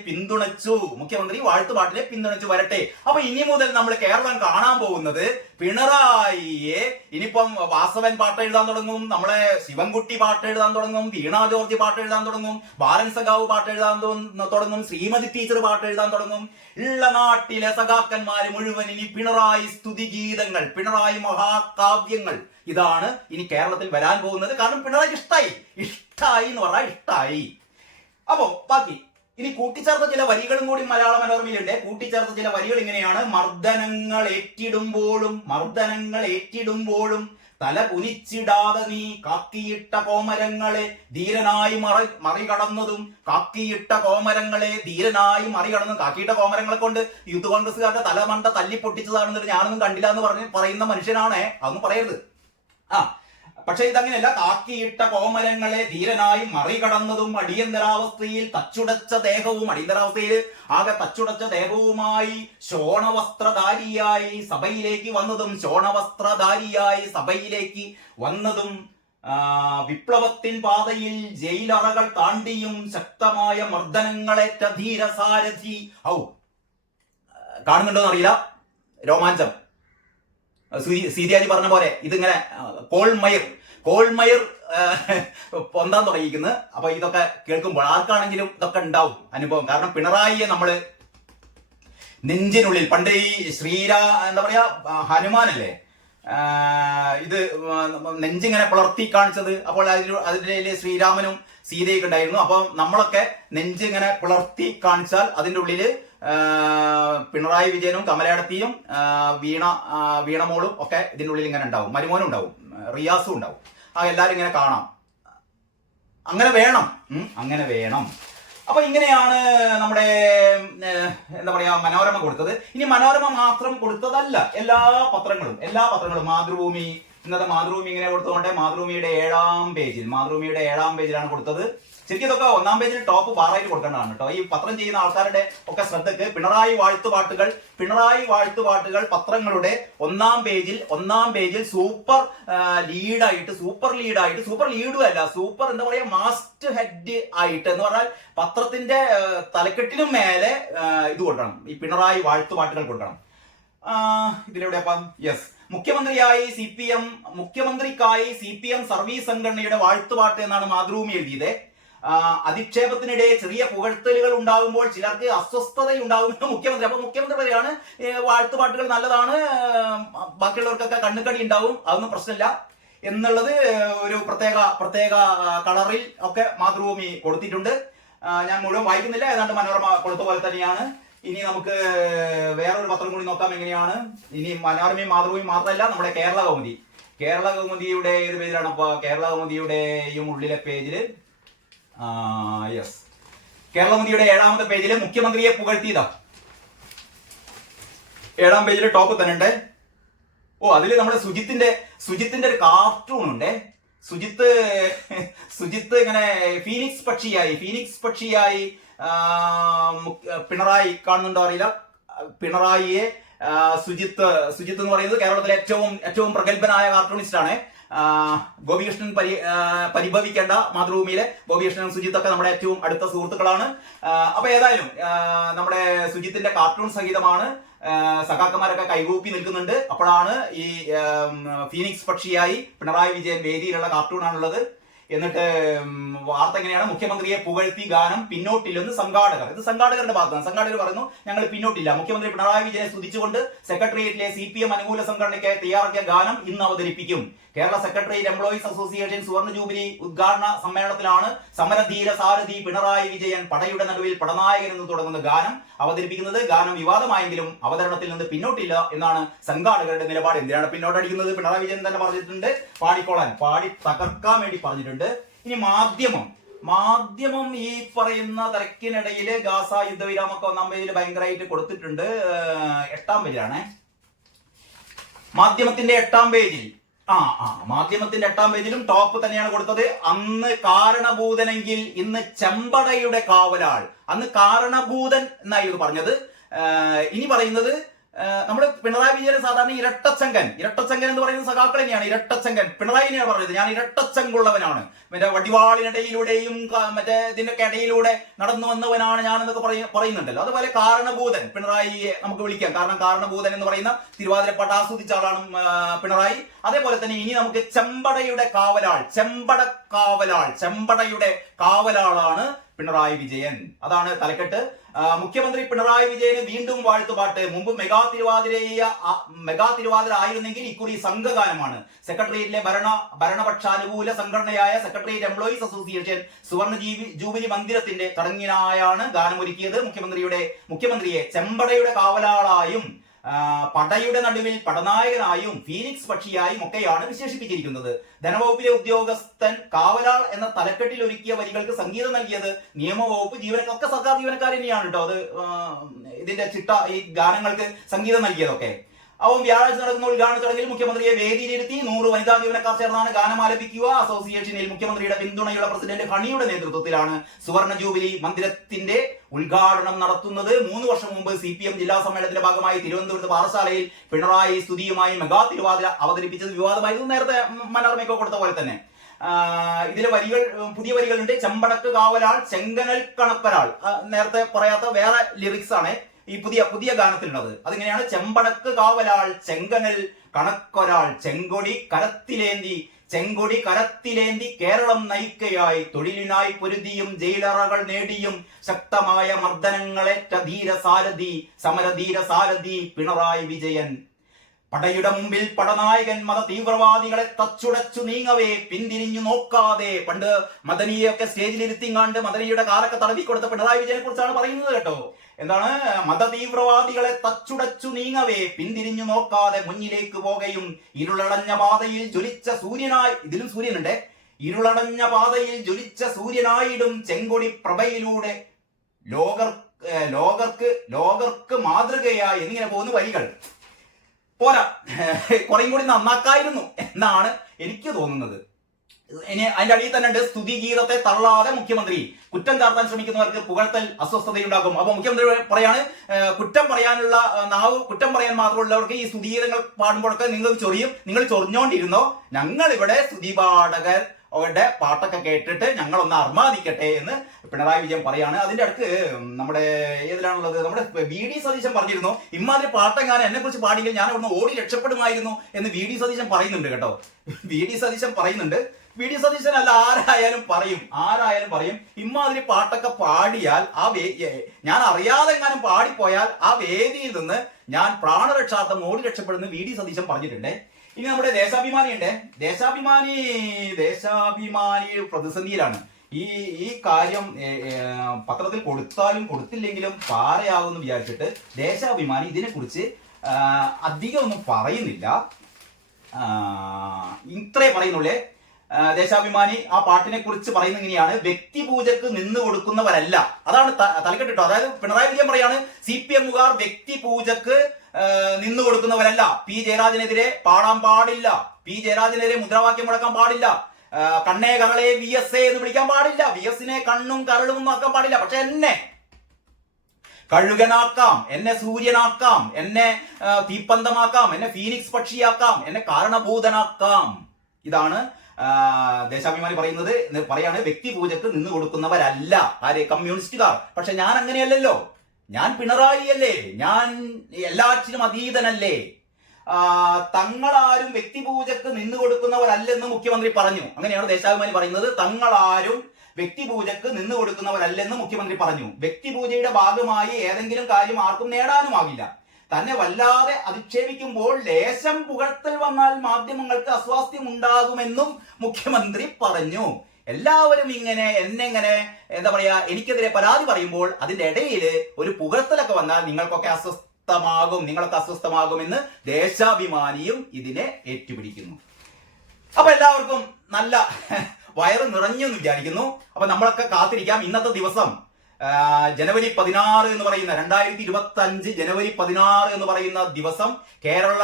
പിന്തുണച്ചു വരട്ടെ. അപ്പൊ ഇനി മുതൽ നമ്മൾ കേരളം കാണാൻ പോകുന്നത് പിണറായിയെ, ഇനിയിപ്പം വാസവൻ പാട്ട് എഴുതാൻ തുടങ്ങും, നമ്മളെ ശിവൻകുട്ടി പാട്ട് എഴുതാൻ തുടങ്ങും, വീണ ജോർജ് പാട്ട് എഴുതാൻ തുടങ്ങും, ബാലൻ സഖാവ് പാട്ട് എഴുതാൻ തുടങ്ങും, ശ്രീമതി ടീച്ചർ പാട്ട് എഴുതാൻ തുടങ്ങും. ഉള്ള നാട്ടിലെ സഖാക്കന്മാര് മുഴുവൻ ഇനി പിണറായി സ്തുതിഗീതങ്ങൾ, പിണറായി മഹാകാവ്യങ്ങൾ, ഇതാണ് ഇനി കേരളത്തിൽ വരാൻ പോകുന്നത്. കാരണം പിണറായിക്ക് ഇഷ്ടായി എന്ന് പറഞ്ഞാൽ ഇഷ്ടായി. അപ്പോ ബാക്കി ഇനി കൂട്ടിച്ചേർത്ത ചില വരികളും കൂടി മലയാള മനോരമയിലുണ്ട്. കൂട്ടിച്ചേർത്ത ചില വരികൾ ഇങ്ങനെയാണ്: മർദ്ദനങ്ങൾ ഏറ്റിടുമ്പോഴും തല കുനിച്ചിടാതെ നീ കാക്കിയിട്ട കോമരങ്ങളെ ധീരനായി മറികടന്നതും കാക്കിയിട്ട കോമരങ്ങളെ കൊണ്ട് യൂത്ത് കോൺഗ്രസ്സുകാരുടെ തലമണ്ട തല്ലി പൊട്ടിച്ചതാണെന്നിട്ട് ഞാനൊന്നും കണ്ടില്ല എന്ന് പറയുന്ന മനുഷ്യനാണ്. അതൊന്നും പറയരുത്. പക്ഷെ ഇതങ്ങനെയല്ല. കാക്കിയിട്ട കോമരങ്ങളെ ധീരനായി മറികടന്നതും അടിയന്തരാവസ്ഥയിൽ ആകെ തച്ചുടച്ച ദേഹവുമായി ശോണവസ്ത്രധാരിയായി സഭയിലേക്ക് വന്നതും വിപ്ലവത്തിൻ പാതയിൽ ജയിലറകൾ താണ്ടിയും ശക്തമായ മർദ്ദനങ്ങളേറ്റ ധീരസാരഥി. കാണുന്നുണ്ടോന്ന് അറിയില്ല, രോമാഞ്ചം. സീരിയാജി പറഞ്ഞ പോലെ ഇതിങ്ങനെ കോൾമയർ പൊന്താൻ തുടങ്ങിയിരിക്കുന്നത്. അപ്പൊ ഇതൊക്കെ കേൾക്കുമ്പോൾ ആർക്കാണെങ്കിലും ഇതൊക്കെ ഉണ്ടാവും അനുഭവം. കാരണം പിണറായിയെ നമ്മള് നെഞ്ചിനുള്ളിൽ, പണ്ട് ഈ എന്താ പറയാ ഹനുമാനല്ലേ ഇത് നെഞ്ചിങ്ങനെ പിളർത്തി കാണിച്ചത്, അപ്പോൾ അതിൻ്റെ ശ്രീരാമനും സീതയൊക്കെ ഉണ്ടായിരുന്നു. അപ്പൊ നമ്മളൊക്കെ നെഞ്ചിങ്ങനെ പിളർത്തി കാണിച്ചാൽ അതിൻ്റെ ഉള്ളില് പിണറായി വിജയനും കമലയടത്തിയും വീണമോളും ഒക്കെ ഇതിൻ്റെ ഉള്ളിൽ ഇങ്ങനെ ഉണ്ടാവും, മരുമോനും ഉണ്ടാവും, റിയാസും ഉണ്ടാവും. എല്ലാവരും ഇങ്ങനെ കാണാം. അങ്ങനെ വേണം. അപ്പൊ ഇങ്ങനെയാണ് നമ്മുടെ എന്താ പറയാ മനോരമ കൊടുത്തത്. ഇനി മനോരമ മാത്രം കൊടുത്തതല്ല, എല്ലാ പത്രങ്ങളും മാതൃഭൂമി, ഇന്നത്തെ മാതൃഭൂമി ഇങ്ങനെ കൊടുത്തുകൊണ്ട് മാതൃഭൂമിയുടെ 7ാം പേജിലാണ് കൊടുത്തത്. ശരിക്കും ഇതൊക്കെ 1ാം പേജിൽ ടോപ്പ് ബാറായിട്ട് കൊടുക്കേണ്ടതാണ് കേട്ടോ. ഈ പത്രം ചെയ്യുന്ന ആൾക്കാരുടെ ഒക്കെ ശ്രദ്ധക്ക് പിണറായി വാഴ്ത്തുപാട്ടുകൾ പത്രങ്ങളുടെ 1ാം പേജിൽ സൂപ്പർ എന്താ പറയാ മാസ്റ്റ് ഹെഡ് ആയിട്ട് എന്ന് പറഞ്ഞാൽ പത്രത്തിന്റെ തലക്കെട്ടിനും മേലെ ഇത് കൊടുക്കണം, ഈ പിണറായി വാഴ്ത്തുപാട്ടുകൾ കൊടുക്കണം. ഇതിലൂടെ അപ്പം യെസ് മുഖ്യമന്ത്രിക്കായി സി പി എം സർവീസ് സംഘടനയുടെ വാഴ്ത്തുപാട്ട് എന്നാണ് മാതൃഭൂമി എഴുതിയത്. അധിക്ഷേപത്തിനിടെ ചെറിയ പുകഴ്ത്തലുകൾ ഉണ്ടാകുമ്പോൾ ചിലർക്ക് അസ്വസ്ഥതയുണ്ടാകുമെന്ന് മുഖ്യമന്ത്രി. അപ്പൊ മുഖ്യമന്ത്രി പറയാണ് വാഴ്ത്തുപാട്ടുകൾ നല്ലതാണ്, ബാക്കിയുള്ളവർക്കൊക്കെ കണ്ണുകടി ഉണ്ടാവും, അതൊന്നും പ്രശ്നമില്ല എന്നുള്ളത് ഒരു പ്രത്യേക കളറിൽ ഒക്കെ മാതൃഭൂമി കൊടുത്തിട്ടുണ്ട്. ഞാൻ മുഴുവൻ വായിക്കുന്നില്ല, ഏതാണ്ട് മനോരമ കൊടുത്ത പോലെ തന്നെയാണ്. ഇനി നമുക്ക് വേറൊരു പത്രം കൂടി നോക്കാം എങ്ങനെയാണ്. ഇനി മനോരമയും മാതൃഭൂമിയും മാത്രമല്ല, നമ്മുടെ കേരള കൗമുദിയുടെ ഏത് പേജിലാണ്? അപ്പൊ കേരള കൗമുദിയുടെയും ഉള്ളിലെ പേജില് യെസ്, കേരള കൗമുദിയുടെ 7ാമത്തെ പേജില് മുഖ്യമന്ത്രിയെ പുകഴ്ത്തിയതാ. 7ാം പേജില് ടോപ്പ് തന്നെ ഉണ്ട്. അതില് നമ്മുടെ സുജിത്തിന്റെ ഒരു കാർട്ടൂൺ ഉണ്ട്. സുജിത്ത് ഇങ്ങനെ ഫീനിക്സ് പക്ഷിയായി പിണറായി കാണുന്നുണ്ടോ അറിയില്ല. പിണറായിയെ സുജിത്ത് എന്ന് പറയുന്നത് കേരളത്തിലെ ഏറ്റവും പ്രഗത്ഭനായ കാർട്ടൂണിസ്റ്റ് ആണ്. ഗോപികൃഷ്ണൻ പരിഭവിക്കേണ്ട, മാതൃഭൂമിയിലെ ഗോപികൃഷ്ണൻ സുജിത്തൊക്കെ നമ്മുടെ ഏറ്റവും അടുത്ത സുഹൃത്തുക്കളാണ്. അപ്പൊ ഏതായാലും നമ്മുടെ സുജിത്തിന്റെ കാർട്ടൂൺ സഹിതമാണ് സഖാക്കന്മാരൊക്കെ കൈകൂപ്പി നിൽക്കുന്നുണ്ട്. അപ്പോഴാണ് ഈ ഫീനിക്സ് പക്ഷിയായി പിണറായി വിജയൻ വേദിയിലുള്ള കാർട്ടൂണാണുള്ളത്. എന്നിട്ട് വാർത്ത എങ്ങനെയാണ്? മുഖ്യമന്ത്രിയെ പുകഴ്ത്തി ഗാനം പിന്നോട്ടില്ലെന്ന് സംഘാടകർ. ഇത് സംഘാടകരുടെ ഭാഗത്താണ്. സംഘാടകർ പറയുന്നു ഞങ്ങൾ പിന്നോട്ടില്ല. മുഖ്യമന്ത്രി പിണറായി വിജയനെ സ്തുതിച്ചുകൊണ്ട് സെക്രട്ടേറിയറ്റിലെ CPM അനുകൂല സംഘടനയ്ക്ക് തയ്യാറാക്കിയ ഗാനം ഇന്ന് അവതരിപ്പിക്കും. കേരള സെക്രട്ടേറിയറ്റ് എംപ്ലോയീസ് അസോസിയേഷൻ സുവർണ ജൂബിലി ഉദ്ഘാടന സമ്മേളനത്തിലാണ് സമരധീര സാരഥി പിണറായി വിജയൻ പടയുടെ നടുവിൽ പടനായകൻ എന്ന് തുടങ്ങുന്ന ഗാനം അവതരിപ്പിക്കുന്നത്. ഗാനം വിവാദമായെങ്കിലും അവതരണത്തിൽ നിന്ന് പിന്നോട്ടില്ല എന്നാണ് സംഘാടകരുടെ നിലപാട്. എന്തിനാണ് പിന്നോട്ടടിക്കുന്നത്? പിണറായി വിജയൻ തന്നെ പറഞ്ഞിട്ടുണ്ട്, പാടി തകർക്കാൻ വേണ്ടി പറഞ്ഞിട്ടുണ്ട്. ഇനി മാധ്യമം ഈ പറയുന്ന തിരക്കിനിടയില് ഗാസ യുദ്ധവിരാമൊക്കെ 1-ാം പേജിൽ ഭയങ്കരമായിട്ട് കൊടുത്തിട്ടുണ്ട്. 8-ാം പേജിലാണ് മാധ്യമത്തിന്റെ 8-ാം പേജിൽ. മാധ്യമത്തിന്റെ 8-ാം പേജിലും ടോപ്പ് തന്നെയാണ് കൊടുത്തത്. അന്ന് കാരണഭൂതനെങ്കിൽ ഇന്ന് ചെമ്പടയുടെ കാവലാൾ. അന്ന് കാരണഭൂതൻ എന്നായിരുന്നു പറഞ്ഞത്. ഇനി പറയുന്നത് നമ്മുടെ പിണറായി വിജയൻ സാധാരണ ഇരട്ടച്ചങ്കൻ എന്ന് പറയുന്ന സഖാക്കൾ തന്നെയാണ്. ഇരട്ടച്ചങ്കൻ പിണറായിനെയാണ് പറഞ്ഞത്, ഞാൻ ഇരട്ടച്ചങ്കുള്ളവനാണ്, മറ്റേ വടിവാളിനിടയിലൂടെയും മറ്റേ ഇതിന്റെയൊക്കെ ഇടയിലൂടെ നടന്നു വന്നവനാണ് ഞാൻ എന്നൊക്കെ പറയുന്നുണ്ടല്ലോ. അതുപോലെ കാരണഭൂതൻ പിണറായിയെ നമുക്ക് വിളിക്കാം. കാരണം കാരണഭൂതൻ എന്ന് പറയുന്ന തിരുവാതിരപ്പാട്ട് ആസ്വദിച്ച ആളാണ് പിണറായി. അതേപോലെ തന്നെ ഇനി നമുക്ക് ചെമ്പടയുടെ കാവലാളാണ് പിണറായി വിജയൻ. അതാണ് തലക്കെട്ട്. മുഖ്യമന്ത്രി പിണറായി വിജയന് വീണ്ടും വാഴ്ത്തുപാട്ട്. മുമ്പ് മെഗാ തിരുവാതിര ആയിരുന്നെങ്കിൽ ഇക്കുറി സംഘഗാനമാണ്. സെക്രട്ടേറിയറ്റിലെ ഭരണപക്ഷാനുകൂല സംഘടനയായ സെക്രട്ടേറിയറ്റ് എംപ്ലോയീസ് അസോസിയേഷൻ സുവർണ ജൂബിലി മന്ദിരത്തിന്റെ ചടങ്ങിനായാണ് ഗാനമൊരുക്കിയത്. മുഖ്യമന്ത്രിയെ ചെമ്പടയുടെ കാവലാളായും പടയുടെ നടുവിൽ പടനായകനായും ഫീനിക്സ് പക്ഷിയായും ഒക്കെയാണ് വിശേഷിപ്പിച്ചിരിക്കുന്നത്. ധനവകുപ്പിലെ ഉദ്യോഗസ്ഥൻ കാവലാൾ എന്ന തലക്കെട്ടിൽ ഒരുക്കിയ വരികൾക്ക് സംഗീതം നൽകിയത് നിയമവകുപ്പ് ജീവനക്കാരൊക്കെ സർക്കാർ ജീവനക്കാർ തന്നെയാണ് കേട്ടോ. അത് ഇതിന്റെ ഈ ഗാനങ്ങൾക്ക് സംഗീതം നൽകിയതൊക്കെ. അവൻ വ്യാഴാഴ്ച നടക്കുന്ന ഉദ്ഘാടന ചടങ്ങിൽ മുഖ്യമന്ത്രിയെ വേദിയിലിരുത്തി 100 വനിതാ ജീവനക്കാർ ചേർന്നാണ് ഗാനം ആലപിക്കുക. അസോസിയേഷനിൽ മുഖ്യമന്ത്രിയുടെ പിന്തുണയുള്ള പ്രസിഡന്റ് ഹണിയുടെ നേതൃത്വത്തിലാണ് സുവർണ ജൂബിലി മന്ദിരത്തിന്റെ ഉദ്ഘാടനം നടത്തുന്നത്. 3 വർഷം മുമ്പ് CPM ജില്ലാ സമ്മേളനത്തിന്റെ ഭാഗമായി തിരുവനന്തപുരത്ത് പാറശാലയിൽ പിണറായി സ്തുതിയുമായി മെഗാ തിരുവാതിര അവതരിപ്പിച്ചത് വിവാദമായിരുന്നു. നേരത്തെ മനോരമയ്ക്ക് കൊടുത്ത പോലെ തന്നെ ഇതിലെ പുതിയ വരികളുണ്ട്. ചെമ്പടക്ക് കാവലാൾ, ചെങ്കനൽ കണക്കൊരാൾ. നേരത്തെ പറയാത്ത വേറെ ലിറിക്സ് ആണ് ഈ പുതിയ ഗാനത്തിലുള്ളത്. അതിങ്ങനെയാണ്: ചെമ്പടക്ക് കാവലാൾ, ചെങ്കനൽ കണക്കൊരാൾ, ചെങ്കൊടി കരത്തിലേന്തി കേരളം നയിക്കയായി, തൊഴിലിനായി പൊരുതിയും ജയിലറകൾ നേടിയും ശക്തമായ മർദ്ദനങ്ങളേറ്റ സമരധീര സാരഥി പിണറായി വിജയൻ. പടയുടെ മുമ്പിൽ പടനായകൻ മത തീവ്രവാദികളെ തച്ചുടച്ചു നീങ്ങവേ പിന്തിരിഞ്ഞു നോക്കാതെ. പണ്ട് മദനിയൊക്കെ സ്റ്റേജിലിരുത്തിങ്ങാണ്ട് മദനിയുടെ കാലൊക്കെ തടവി കൊടുത്ത പിണറായി വിജയനെ കുറിച്ചാണ് പറയുന്നത് കേട്ടോ. എന്താണ്? മത തീവ്രവാദികളെ തച്ചുടച്ചു നീങ്ങവേ പിന്തിരിഞ്ഞു നോക്കാതെ മുന്നിലേക്ക് പോകുകയും ഇരുളടഞ്ഞ പാതയിൽ ജ്വലിച്ച സൂര്യനായി, ഇതിലും സൂര്യനുണ്ട്, ഇരുളടഞ്ഞ പാതയിൽ ജ്വലിച്ച സൂര്യനായിടും ചെങ്കൊടി പ്രഭയിലൂടെ ലോകർക്ക് മാതൃകയായി എന്നിങ്ങനെ പോകുന്ന വരികൾ പോരാ, കുറേയും കൂടി നന്നാക്കായിരുന്നു എന്നാണ് എനിക്ക് തോന്നുന്നത്. ഇനി അതിന്റെ അടിയിൽ തന്നെ ഉണ്ട്: സ്തുതിഗീതത്തെ തള്ളാതെ മുഖ്യമന്ത്രി, കുറ്റം ചാർത്താൻ ശ്രമിക്കുന്നവർക്ക് പുകഴ്ത്തൽ അസ്വസ്ഥതയുണ്ടാകും. അപ്പൊ മുഖ്യമന്ത്രി പറയാണ്, കുറ്റം പറയാൻ മാത്രമുള്ളവർക്ക് ഈ സ്തുതിഗീതങ്ങൾ പാടുമ്പോഴൊക്കെ നിങ്ങൾ ചൊറിയും, നിങ്ങൾ ചൊറിഞ്ഞോണ്ടിരുന്നോ, ഞങ്ങൾ ഇവിടെ സ്തുതി പാടകർ അവരുടെ പാട്ടൊക്കെ കേട്ടിട്ട് ഞങ്ങളൊന്ന് അർമാദിക്കട്ടെ എന്ന് പിണറായി വിജയൻ പറയാണ്. അതിന്റെ അടുത്ത് നമ്മുടെ ഏതിലാണുള്ളത്, നമ്മുടെ വി ഡി സതീശൻ പറഞ്ഞിരുന്നു, ഇമാതിരി പാട്ടെങ്ങാനും എന്നെ കുറിച്ച് പാടിയെങ്കിൽ ഞാൻ അവിടുന്ന് ഓടി രക്ഷപ്പെടുമായിരുന്നു എന്ന് വി ഡി സതീശൻ പറയുന്നുണ്ട് കേട്ടോ. വി ഡി സതീശൻ പറയുന്നുണ്ട്. വി ഡി സതീശൻ അല്ല, ആരായാലും പറയും ഇമാതിരി പാട്ടൊക്കെ പാടിയാൽ ഞാൻ അറിയാതെ എങ്ങാനും പാടിപ്പോയാൽ ആ വേദിയിൽ നിന്ന് ഞാൻ പ്രാണരക്ഷാർത്ഥം ഓടി രക്ഷപ്പെടുന്ന വി ഡി സതീശൻ പറഞ്ഞിട്ടുണ്ട്. ഇനി നമ്മുടെ ദേശാഭിമാനി ഉണ്ട്. ദേശാഭിമാനി പ്രതിസന്ധിയിലാണ്. ഈ കാര്യം പത്രത്തിൽ കൊടുത്താലും കൊടുത്തില്ലെങ്കിലും പാറയാകുമെന്ന് വിചാരിച്ചിട്ട് ദേശാഭിമാനി ഇതിനെക്കുറിച്ച് അധികം ഒന്നും പറയുന്നില്ല. ഇത്രേ പറയുന്നുള്ളേ. ദേശാഭിമാനി ആ പാട്ടിനെ കുറിച്ച് പറയുന്നത് ഇങ്ങനെയാണ്: വ്യക്തിപൂജക്ക് നിന്ന് കൊടുക്കുന്നവരല്ല. അതാണ് തലക്കെട്ടിട്ടോ. അതായത് പിണറായി വിജയൻ പറയാണ്, CPM-കാർ വ്യക്തിപൂജക്ക് നിന്ന് കൊടുക്കുന്നവരല്ല. പി ജയരാജനെതിരെ പാടാൻ പാടില്ല, പി ജയരാജനെതിരെ മുദ്രാവാക്യം മുഴക്കാൻ പാടില്ല, കണ്ണേ കരളെ VS എന്ന് വിളിക്കാൻ പാടില്ല, VS-നെ കണ്ണും കരളും ഒന്നും ആക്കാൻ പാടില്ല. പക്ഷെ എന്നെ കഴുകനാക്കാം, എന്നെ സൂര്യനാക്കാം, എന്നെ തീപ്പന്തമാക്കാം, എന്നെ ഫീനിക്സ് പക്ഷിയാക്കാം, എന്നെ കാരണഭൂതനാക്കാം. ഇതാണ് ദേശാഭിമാനി പറയാണ് വ്യക്തിപൂജക്ക് നിന്ന് കൊടുക്കുന്നവരല്ല ആര്, കമ്മ്യൂണിസ്റ്റുകാർ. പക്ഷെ ഞാൻ അങ്ങനെയല്ലല്ലോ, ഞാൻ പിണറായിയല്ലേ, ഞാൻ എല്ലാറ്റിനും അതീതനല്ലേ. തങ്ങളാരും വ്യക്തിപൂജക്ക് നിന്ന് കൊടുക്കുന്നവരല്ലെന്ന് മുഖ്യമന്ത്രി പറഞ്ഞു. അങ്ങനെയാണ് ദേശാഭിമാനി പറയുന്നത്. തങ്ങളാരും വ്യക്തിപൂജക്ക് നിന്ന് കൊടുക്കുന്നവരല്ലെന്ന് മുഖ്യമന്ത്രി പറഞ്ഞു. വ്യക്തിപൂജയുടെ ഭാഗമായി ഏതെങ്കിലും കാര്യം ആർക്കും നേടാനുമാകില്ല. തന്നെ വല്ലാതെ അധിക്ഷേപിക്കുമ്പോൾ ലേശം പുകഴ്ത്തൽ വന്നാൽ മാധ്യമങ്ങൾക്ക് അസ്വാസ്ഥ്യം ഉണ്ടാകുമെന്നും മുഖ്യമന്ത്രി പറഞ്ഞു. എല്ലാവരും എന്നെങ്ങനെ എന്താ പറയാ, എനിക്കെതിരെ പരാതി പറയുമ്പോൾ അതിന്റെ ഇടയിൽ ഒരു പുകഴ്ത്തലൊക്കെ വന്നാൽ നിങ്ങൾക്കൊക്കെ അസ്വസ്ഥമാകുമെന്ന് ദേശാഭിമാനിയും ഇതിനെ ഏറ്റുപിടിക്കുന്നു. അപ്പൊ എല്ലാവർക്കും നല്ല വയറ് നിറഞ്ഞു എന്ന് വിചാരിക്കുന്നു. അപ്പൊ നമ്മളൊക്കെ കാത്തിരിക്കാം. ഇന്നത്തെ ദിവസം ജനുവരി 16 എന്ന് പറയുന്ന 2025 ജനുവരി 16 എന്ന് പറയുന്ന ദിവസം കേരള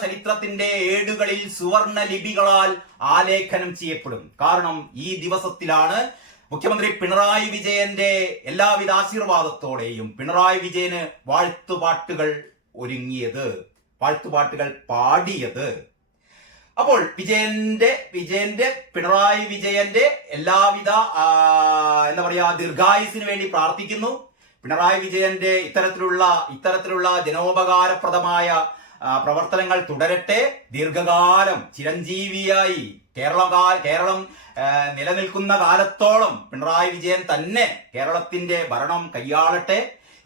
ചരിത്രത്തിന്റെ ഏടുകളിൽ സുവർണ ലിപികളാൽ ആലേഖനം ചെയ്യപ്പെടും. കാരണം ഈ ദിവസത്തിലാണ് മുഖ്യമന്ത്രി പിണറായി വിജയന്റെ എല്ലാവിധ ആശീർവാദത്തോടെയും പിണറായി വിജയന് വാഴ്ത്തുപാട്ടുകൾ പാടിയത്. അപ്പോൾ പിണറായി വിജയന്റെ എല്ലാവിധ എന്താ പറയാ ദീർഘായുസിന് വേണ്ടി പ്രാർത്ഥിക്കുന്നു. പിണറായി വിജയന്റെ ഇത്തരത്തിലുള്ള ജനോപകാരപ്രദമായ പ്രവർത്തനങ്ങൾ തുടരട്ടെ. ദീർഘകാലം ചിരഞ്ജീവിയായി കേരളം നിലനിൽക്കുന്ന കാലത്തോളം പിണറായി വിജയൻ തന്നെ കേരളത്തിന്റെ ഭരണം കൈയാളട്ടെ.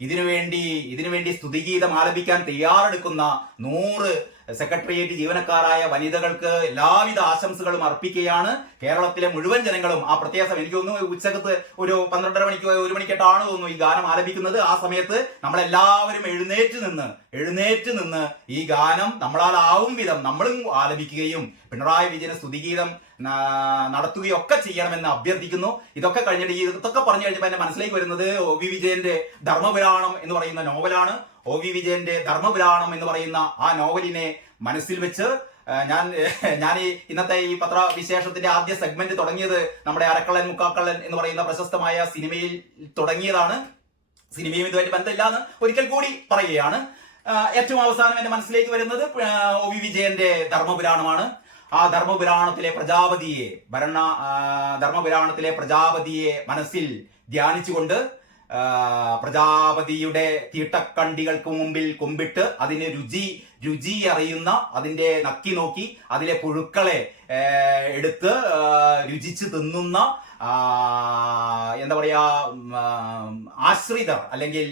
ഇതിനുവേണ്ടി സ്തുതിഗീതം ആലപിക്കാൻ തയ്യാറെടുക്കുന്ന 100 സെക്രട്ടേറിയറ്റ് ജീവനക്കാരായ വനിതകൾക്ക് എല്ലാവിധ ആശംസകളും അർപ്പിക്കുകയാണ്. കേരളത്തിലെ മുഴുവൻ ജനങ്ങളും ആ പ്രത്യേകം എനിക്ക് തോന്നുന്നു ഉച്ചക്കത്ത് ഒരു 12:30 മണിക്കോ 1 മണിക്കെട്ടാണ് തോന്നുന്നു ഈ ഗാനം ആലപിക്കുന്നത്. ആ സമയത്ത് നമ്മളെല്ലാവരും എഴുന്നേറ്റ് നിന്ന് ഈ ഗാനം നമ്മളാലാവും വിധം നമ്മളും ആലപിക്കുകയും പിണറായി വിജയന് സ്തുതിഗീതം നടത്തുകയൊക്കെ ചെയ്യണമെന്ന് അഭ്യർത്ഥിക്കുന്നു. ഇതൊക്കെ പറഞ്ഞു കഴിഞ്ഞപ്പോൾ എന്നെ മനസ്സിലേക്ക് വരുന്നത് O.V. വിജയന്റെ ധർമ്മപുരാണം എന്ന് പറയുന്ന നോവലാണ്. O.V. വിജയന്റെ ധർമ്മപുരാണം എന്ന് പറയുന്ന ആ നോവലിനെ മനസ്സിൽ വെച്ച് ഞാൻ ഇന്നത്തെ ഈ പത്രവിശേഷത്തിന്റെ ആദ്യ സെഗ്മെന്റ് തുടങ്ങിയത് നമ്മുടെ അരക്കള്ളൻ മുക്കാക്കള്ളൻ എന്ന് പറയുന്ന പ്രശസ്തമായ സിനിമയിൽ തുടങ്ങിയതാണ്. സിനിമയും ഇതുമായിട്ട് ബന്ധമില്ലാന്ന് ഒരിക്കൽ കൂടി പറയുകയാണ്. ഏറ്റവും അവസാനം എന്റെ മനസ്സിലേക്ക് വരുന്നത് O.V. വിജയന്റെ ധർമ്മപുരാണമാണ്. ആ ധർമ്മപുരാണത്തിലെ പ്രജാപതിയെ മനസ്സിൽ ധ്യാനിച്ചുകൊണ്ട് പ്രജാപതിയുടെ തീട്ടക്കണ്ടികൾക്ക് മുമ്പിൽ കുമ്പിട്ട് അതിന് രുചി അറിയുന്ന, അതിന്റെ നക്കി നോക്കി അതിലെ പുഴുക്കളെ എടുത്ത് രുചിച്ച് തിന്നുന്ന എന്താ പറയാ ആശ്രിതർ അല്ലെങ്കിൽ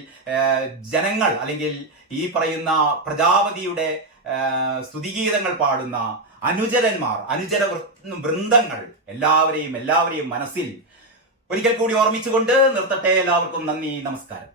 ജനങ്ങൾ അല്ലെങ്കിൽ ഈ പറയുന്ന പ്രജാപതിയുടെ സ്തുതിഗീതങ്ങൾ പാടുന്ന അനുചര വൃന്ദങ്ങൾ എല്ലാവരെയും മനസ്സിൽ ഒരിക്കൽ കൂടി ഓർമ്മിച്ചുകൊണ്ട് നിർത്തട്ടെ. എല്ലാവർക്കും നന്ദി, നമസ്കാരം.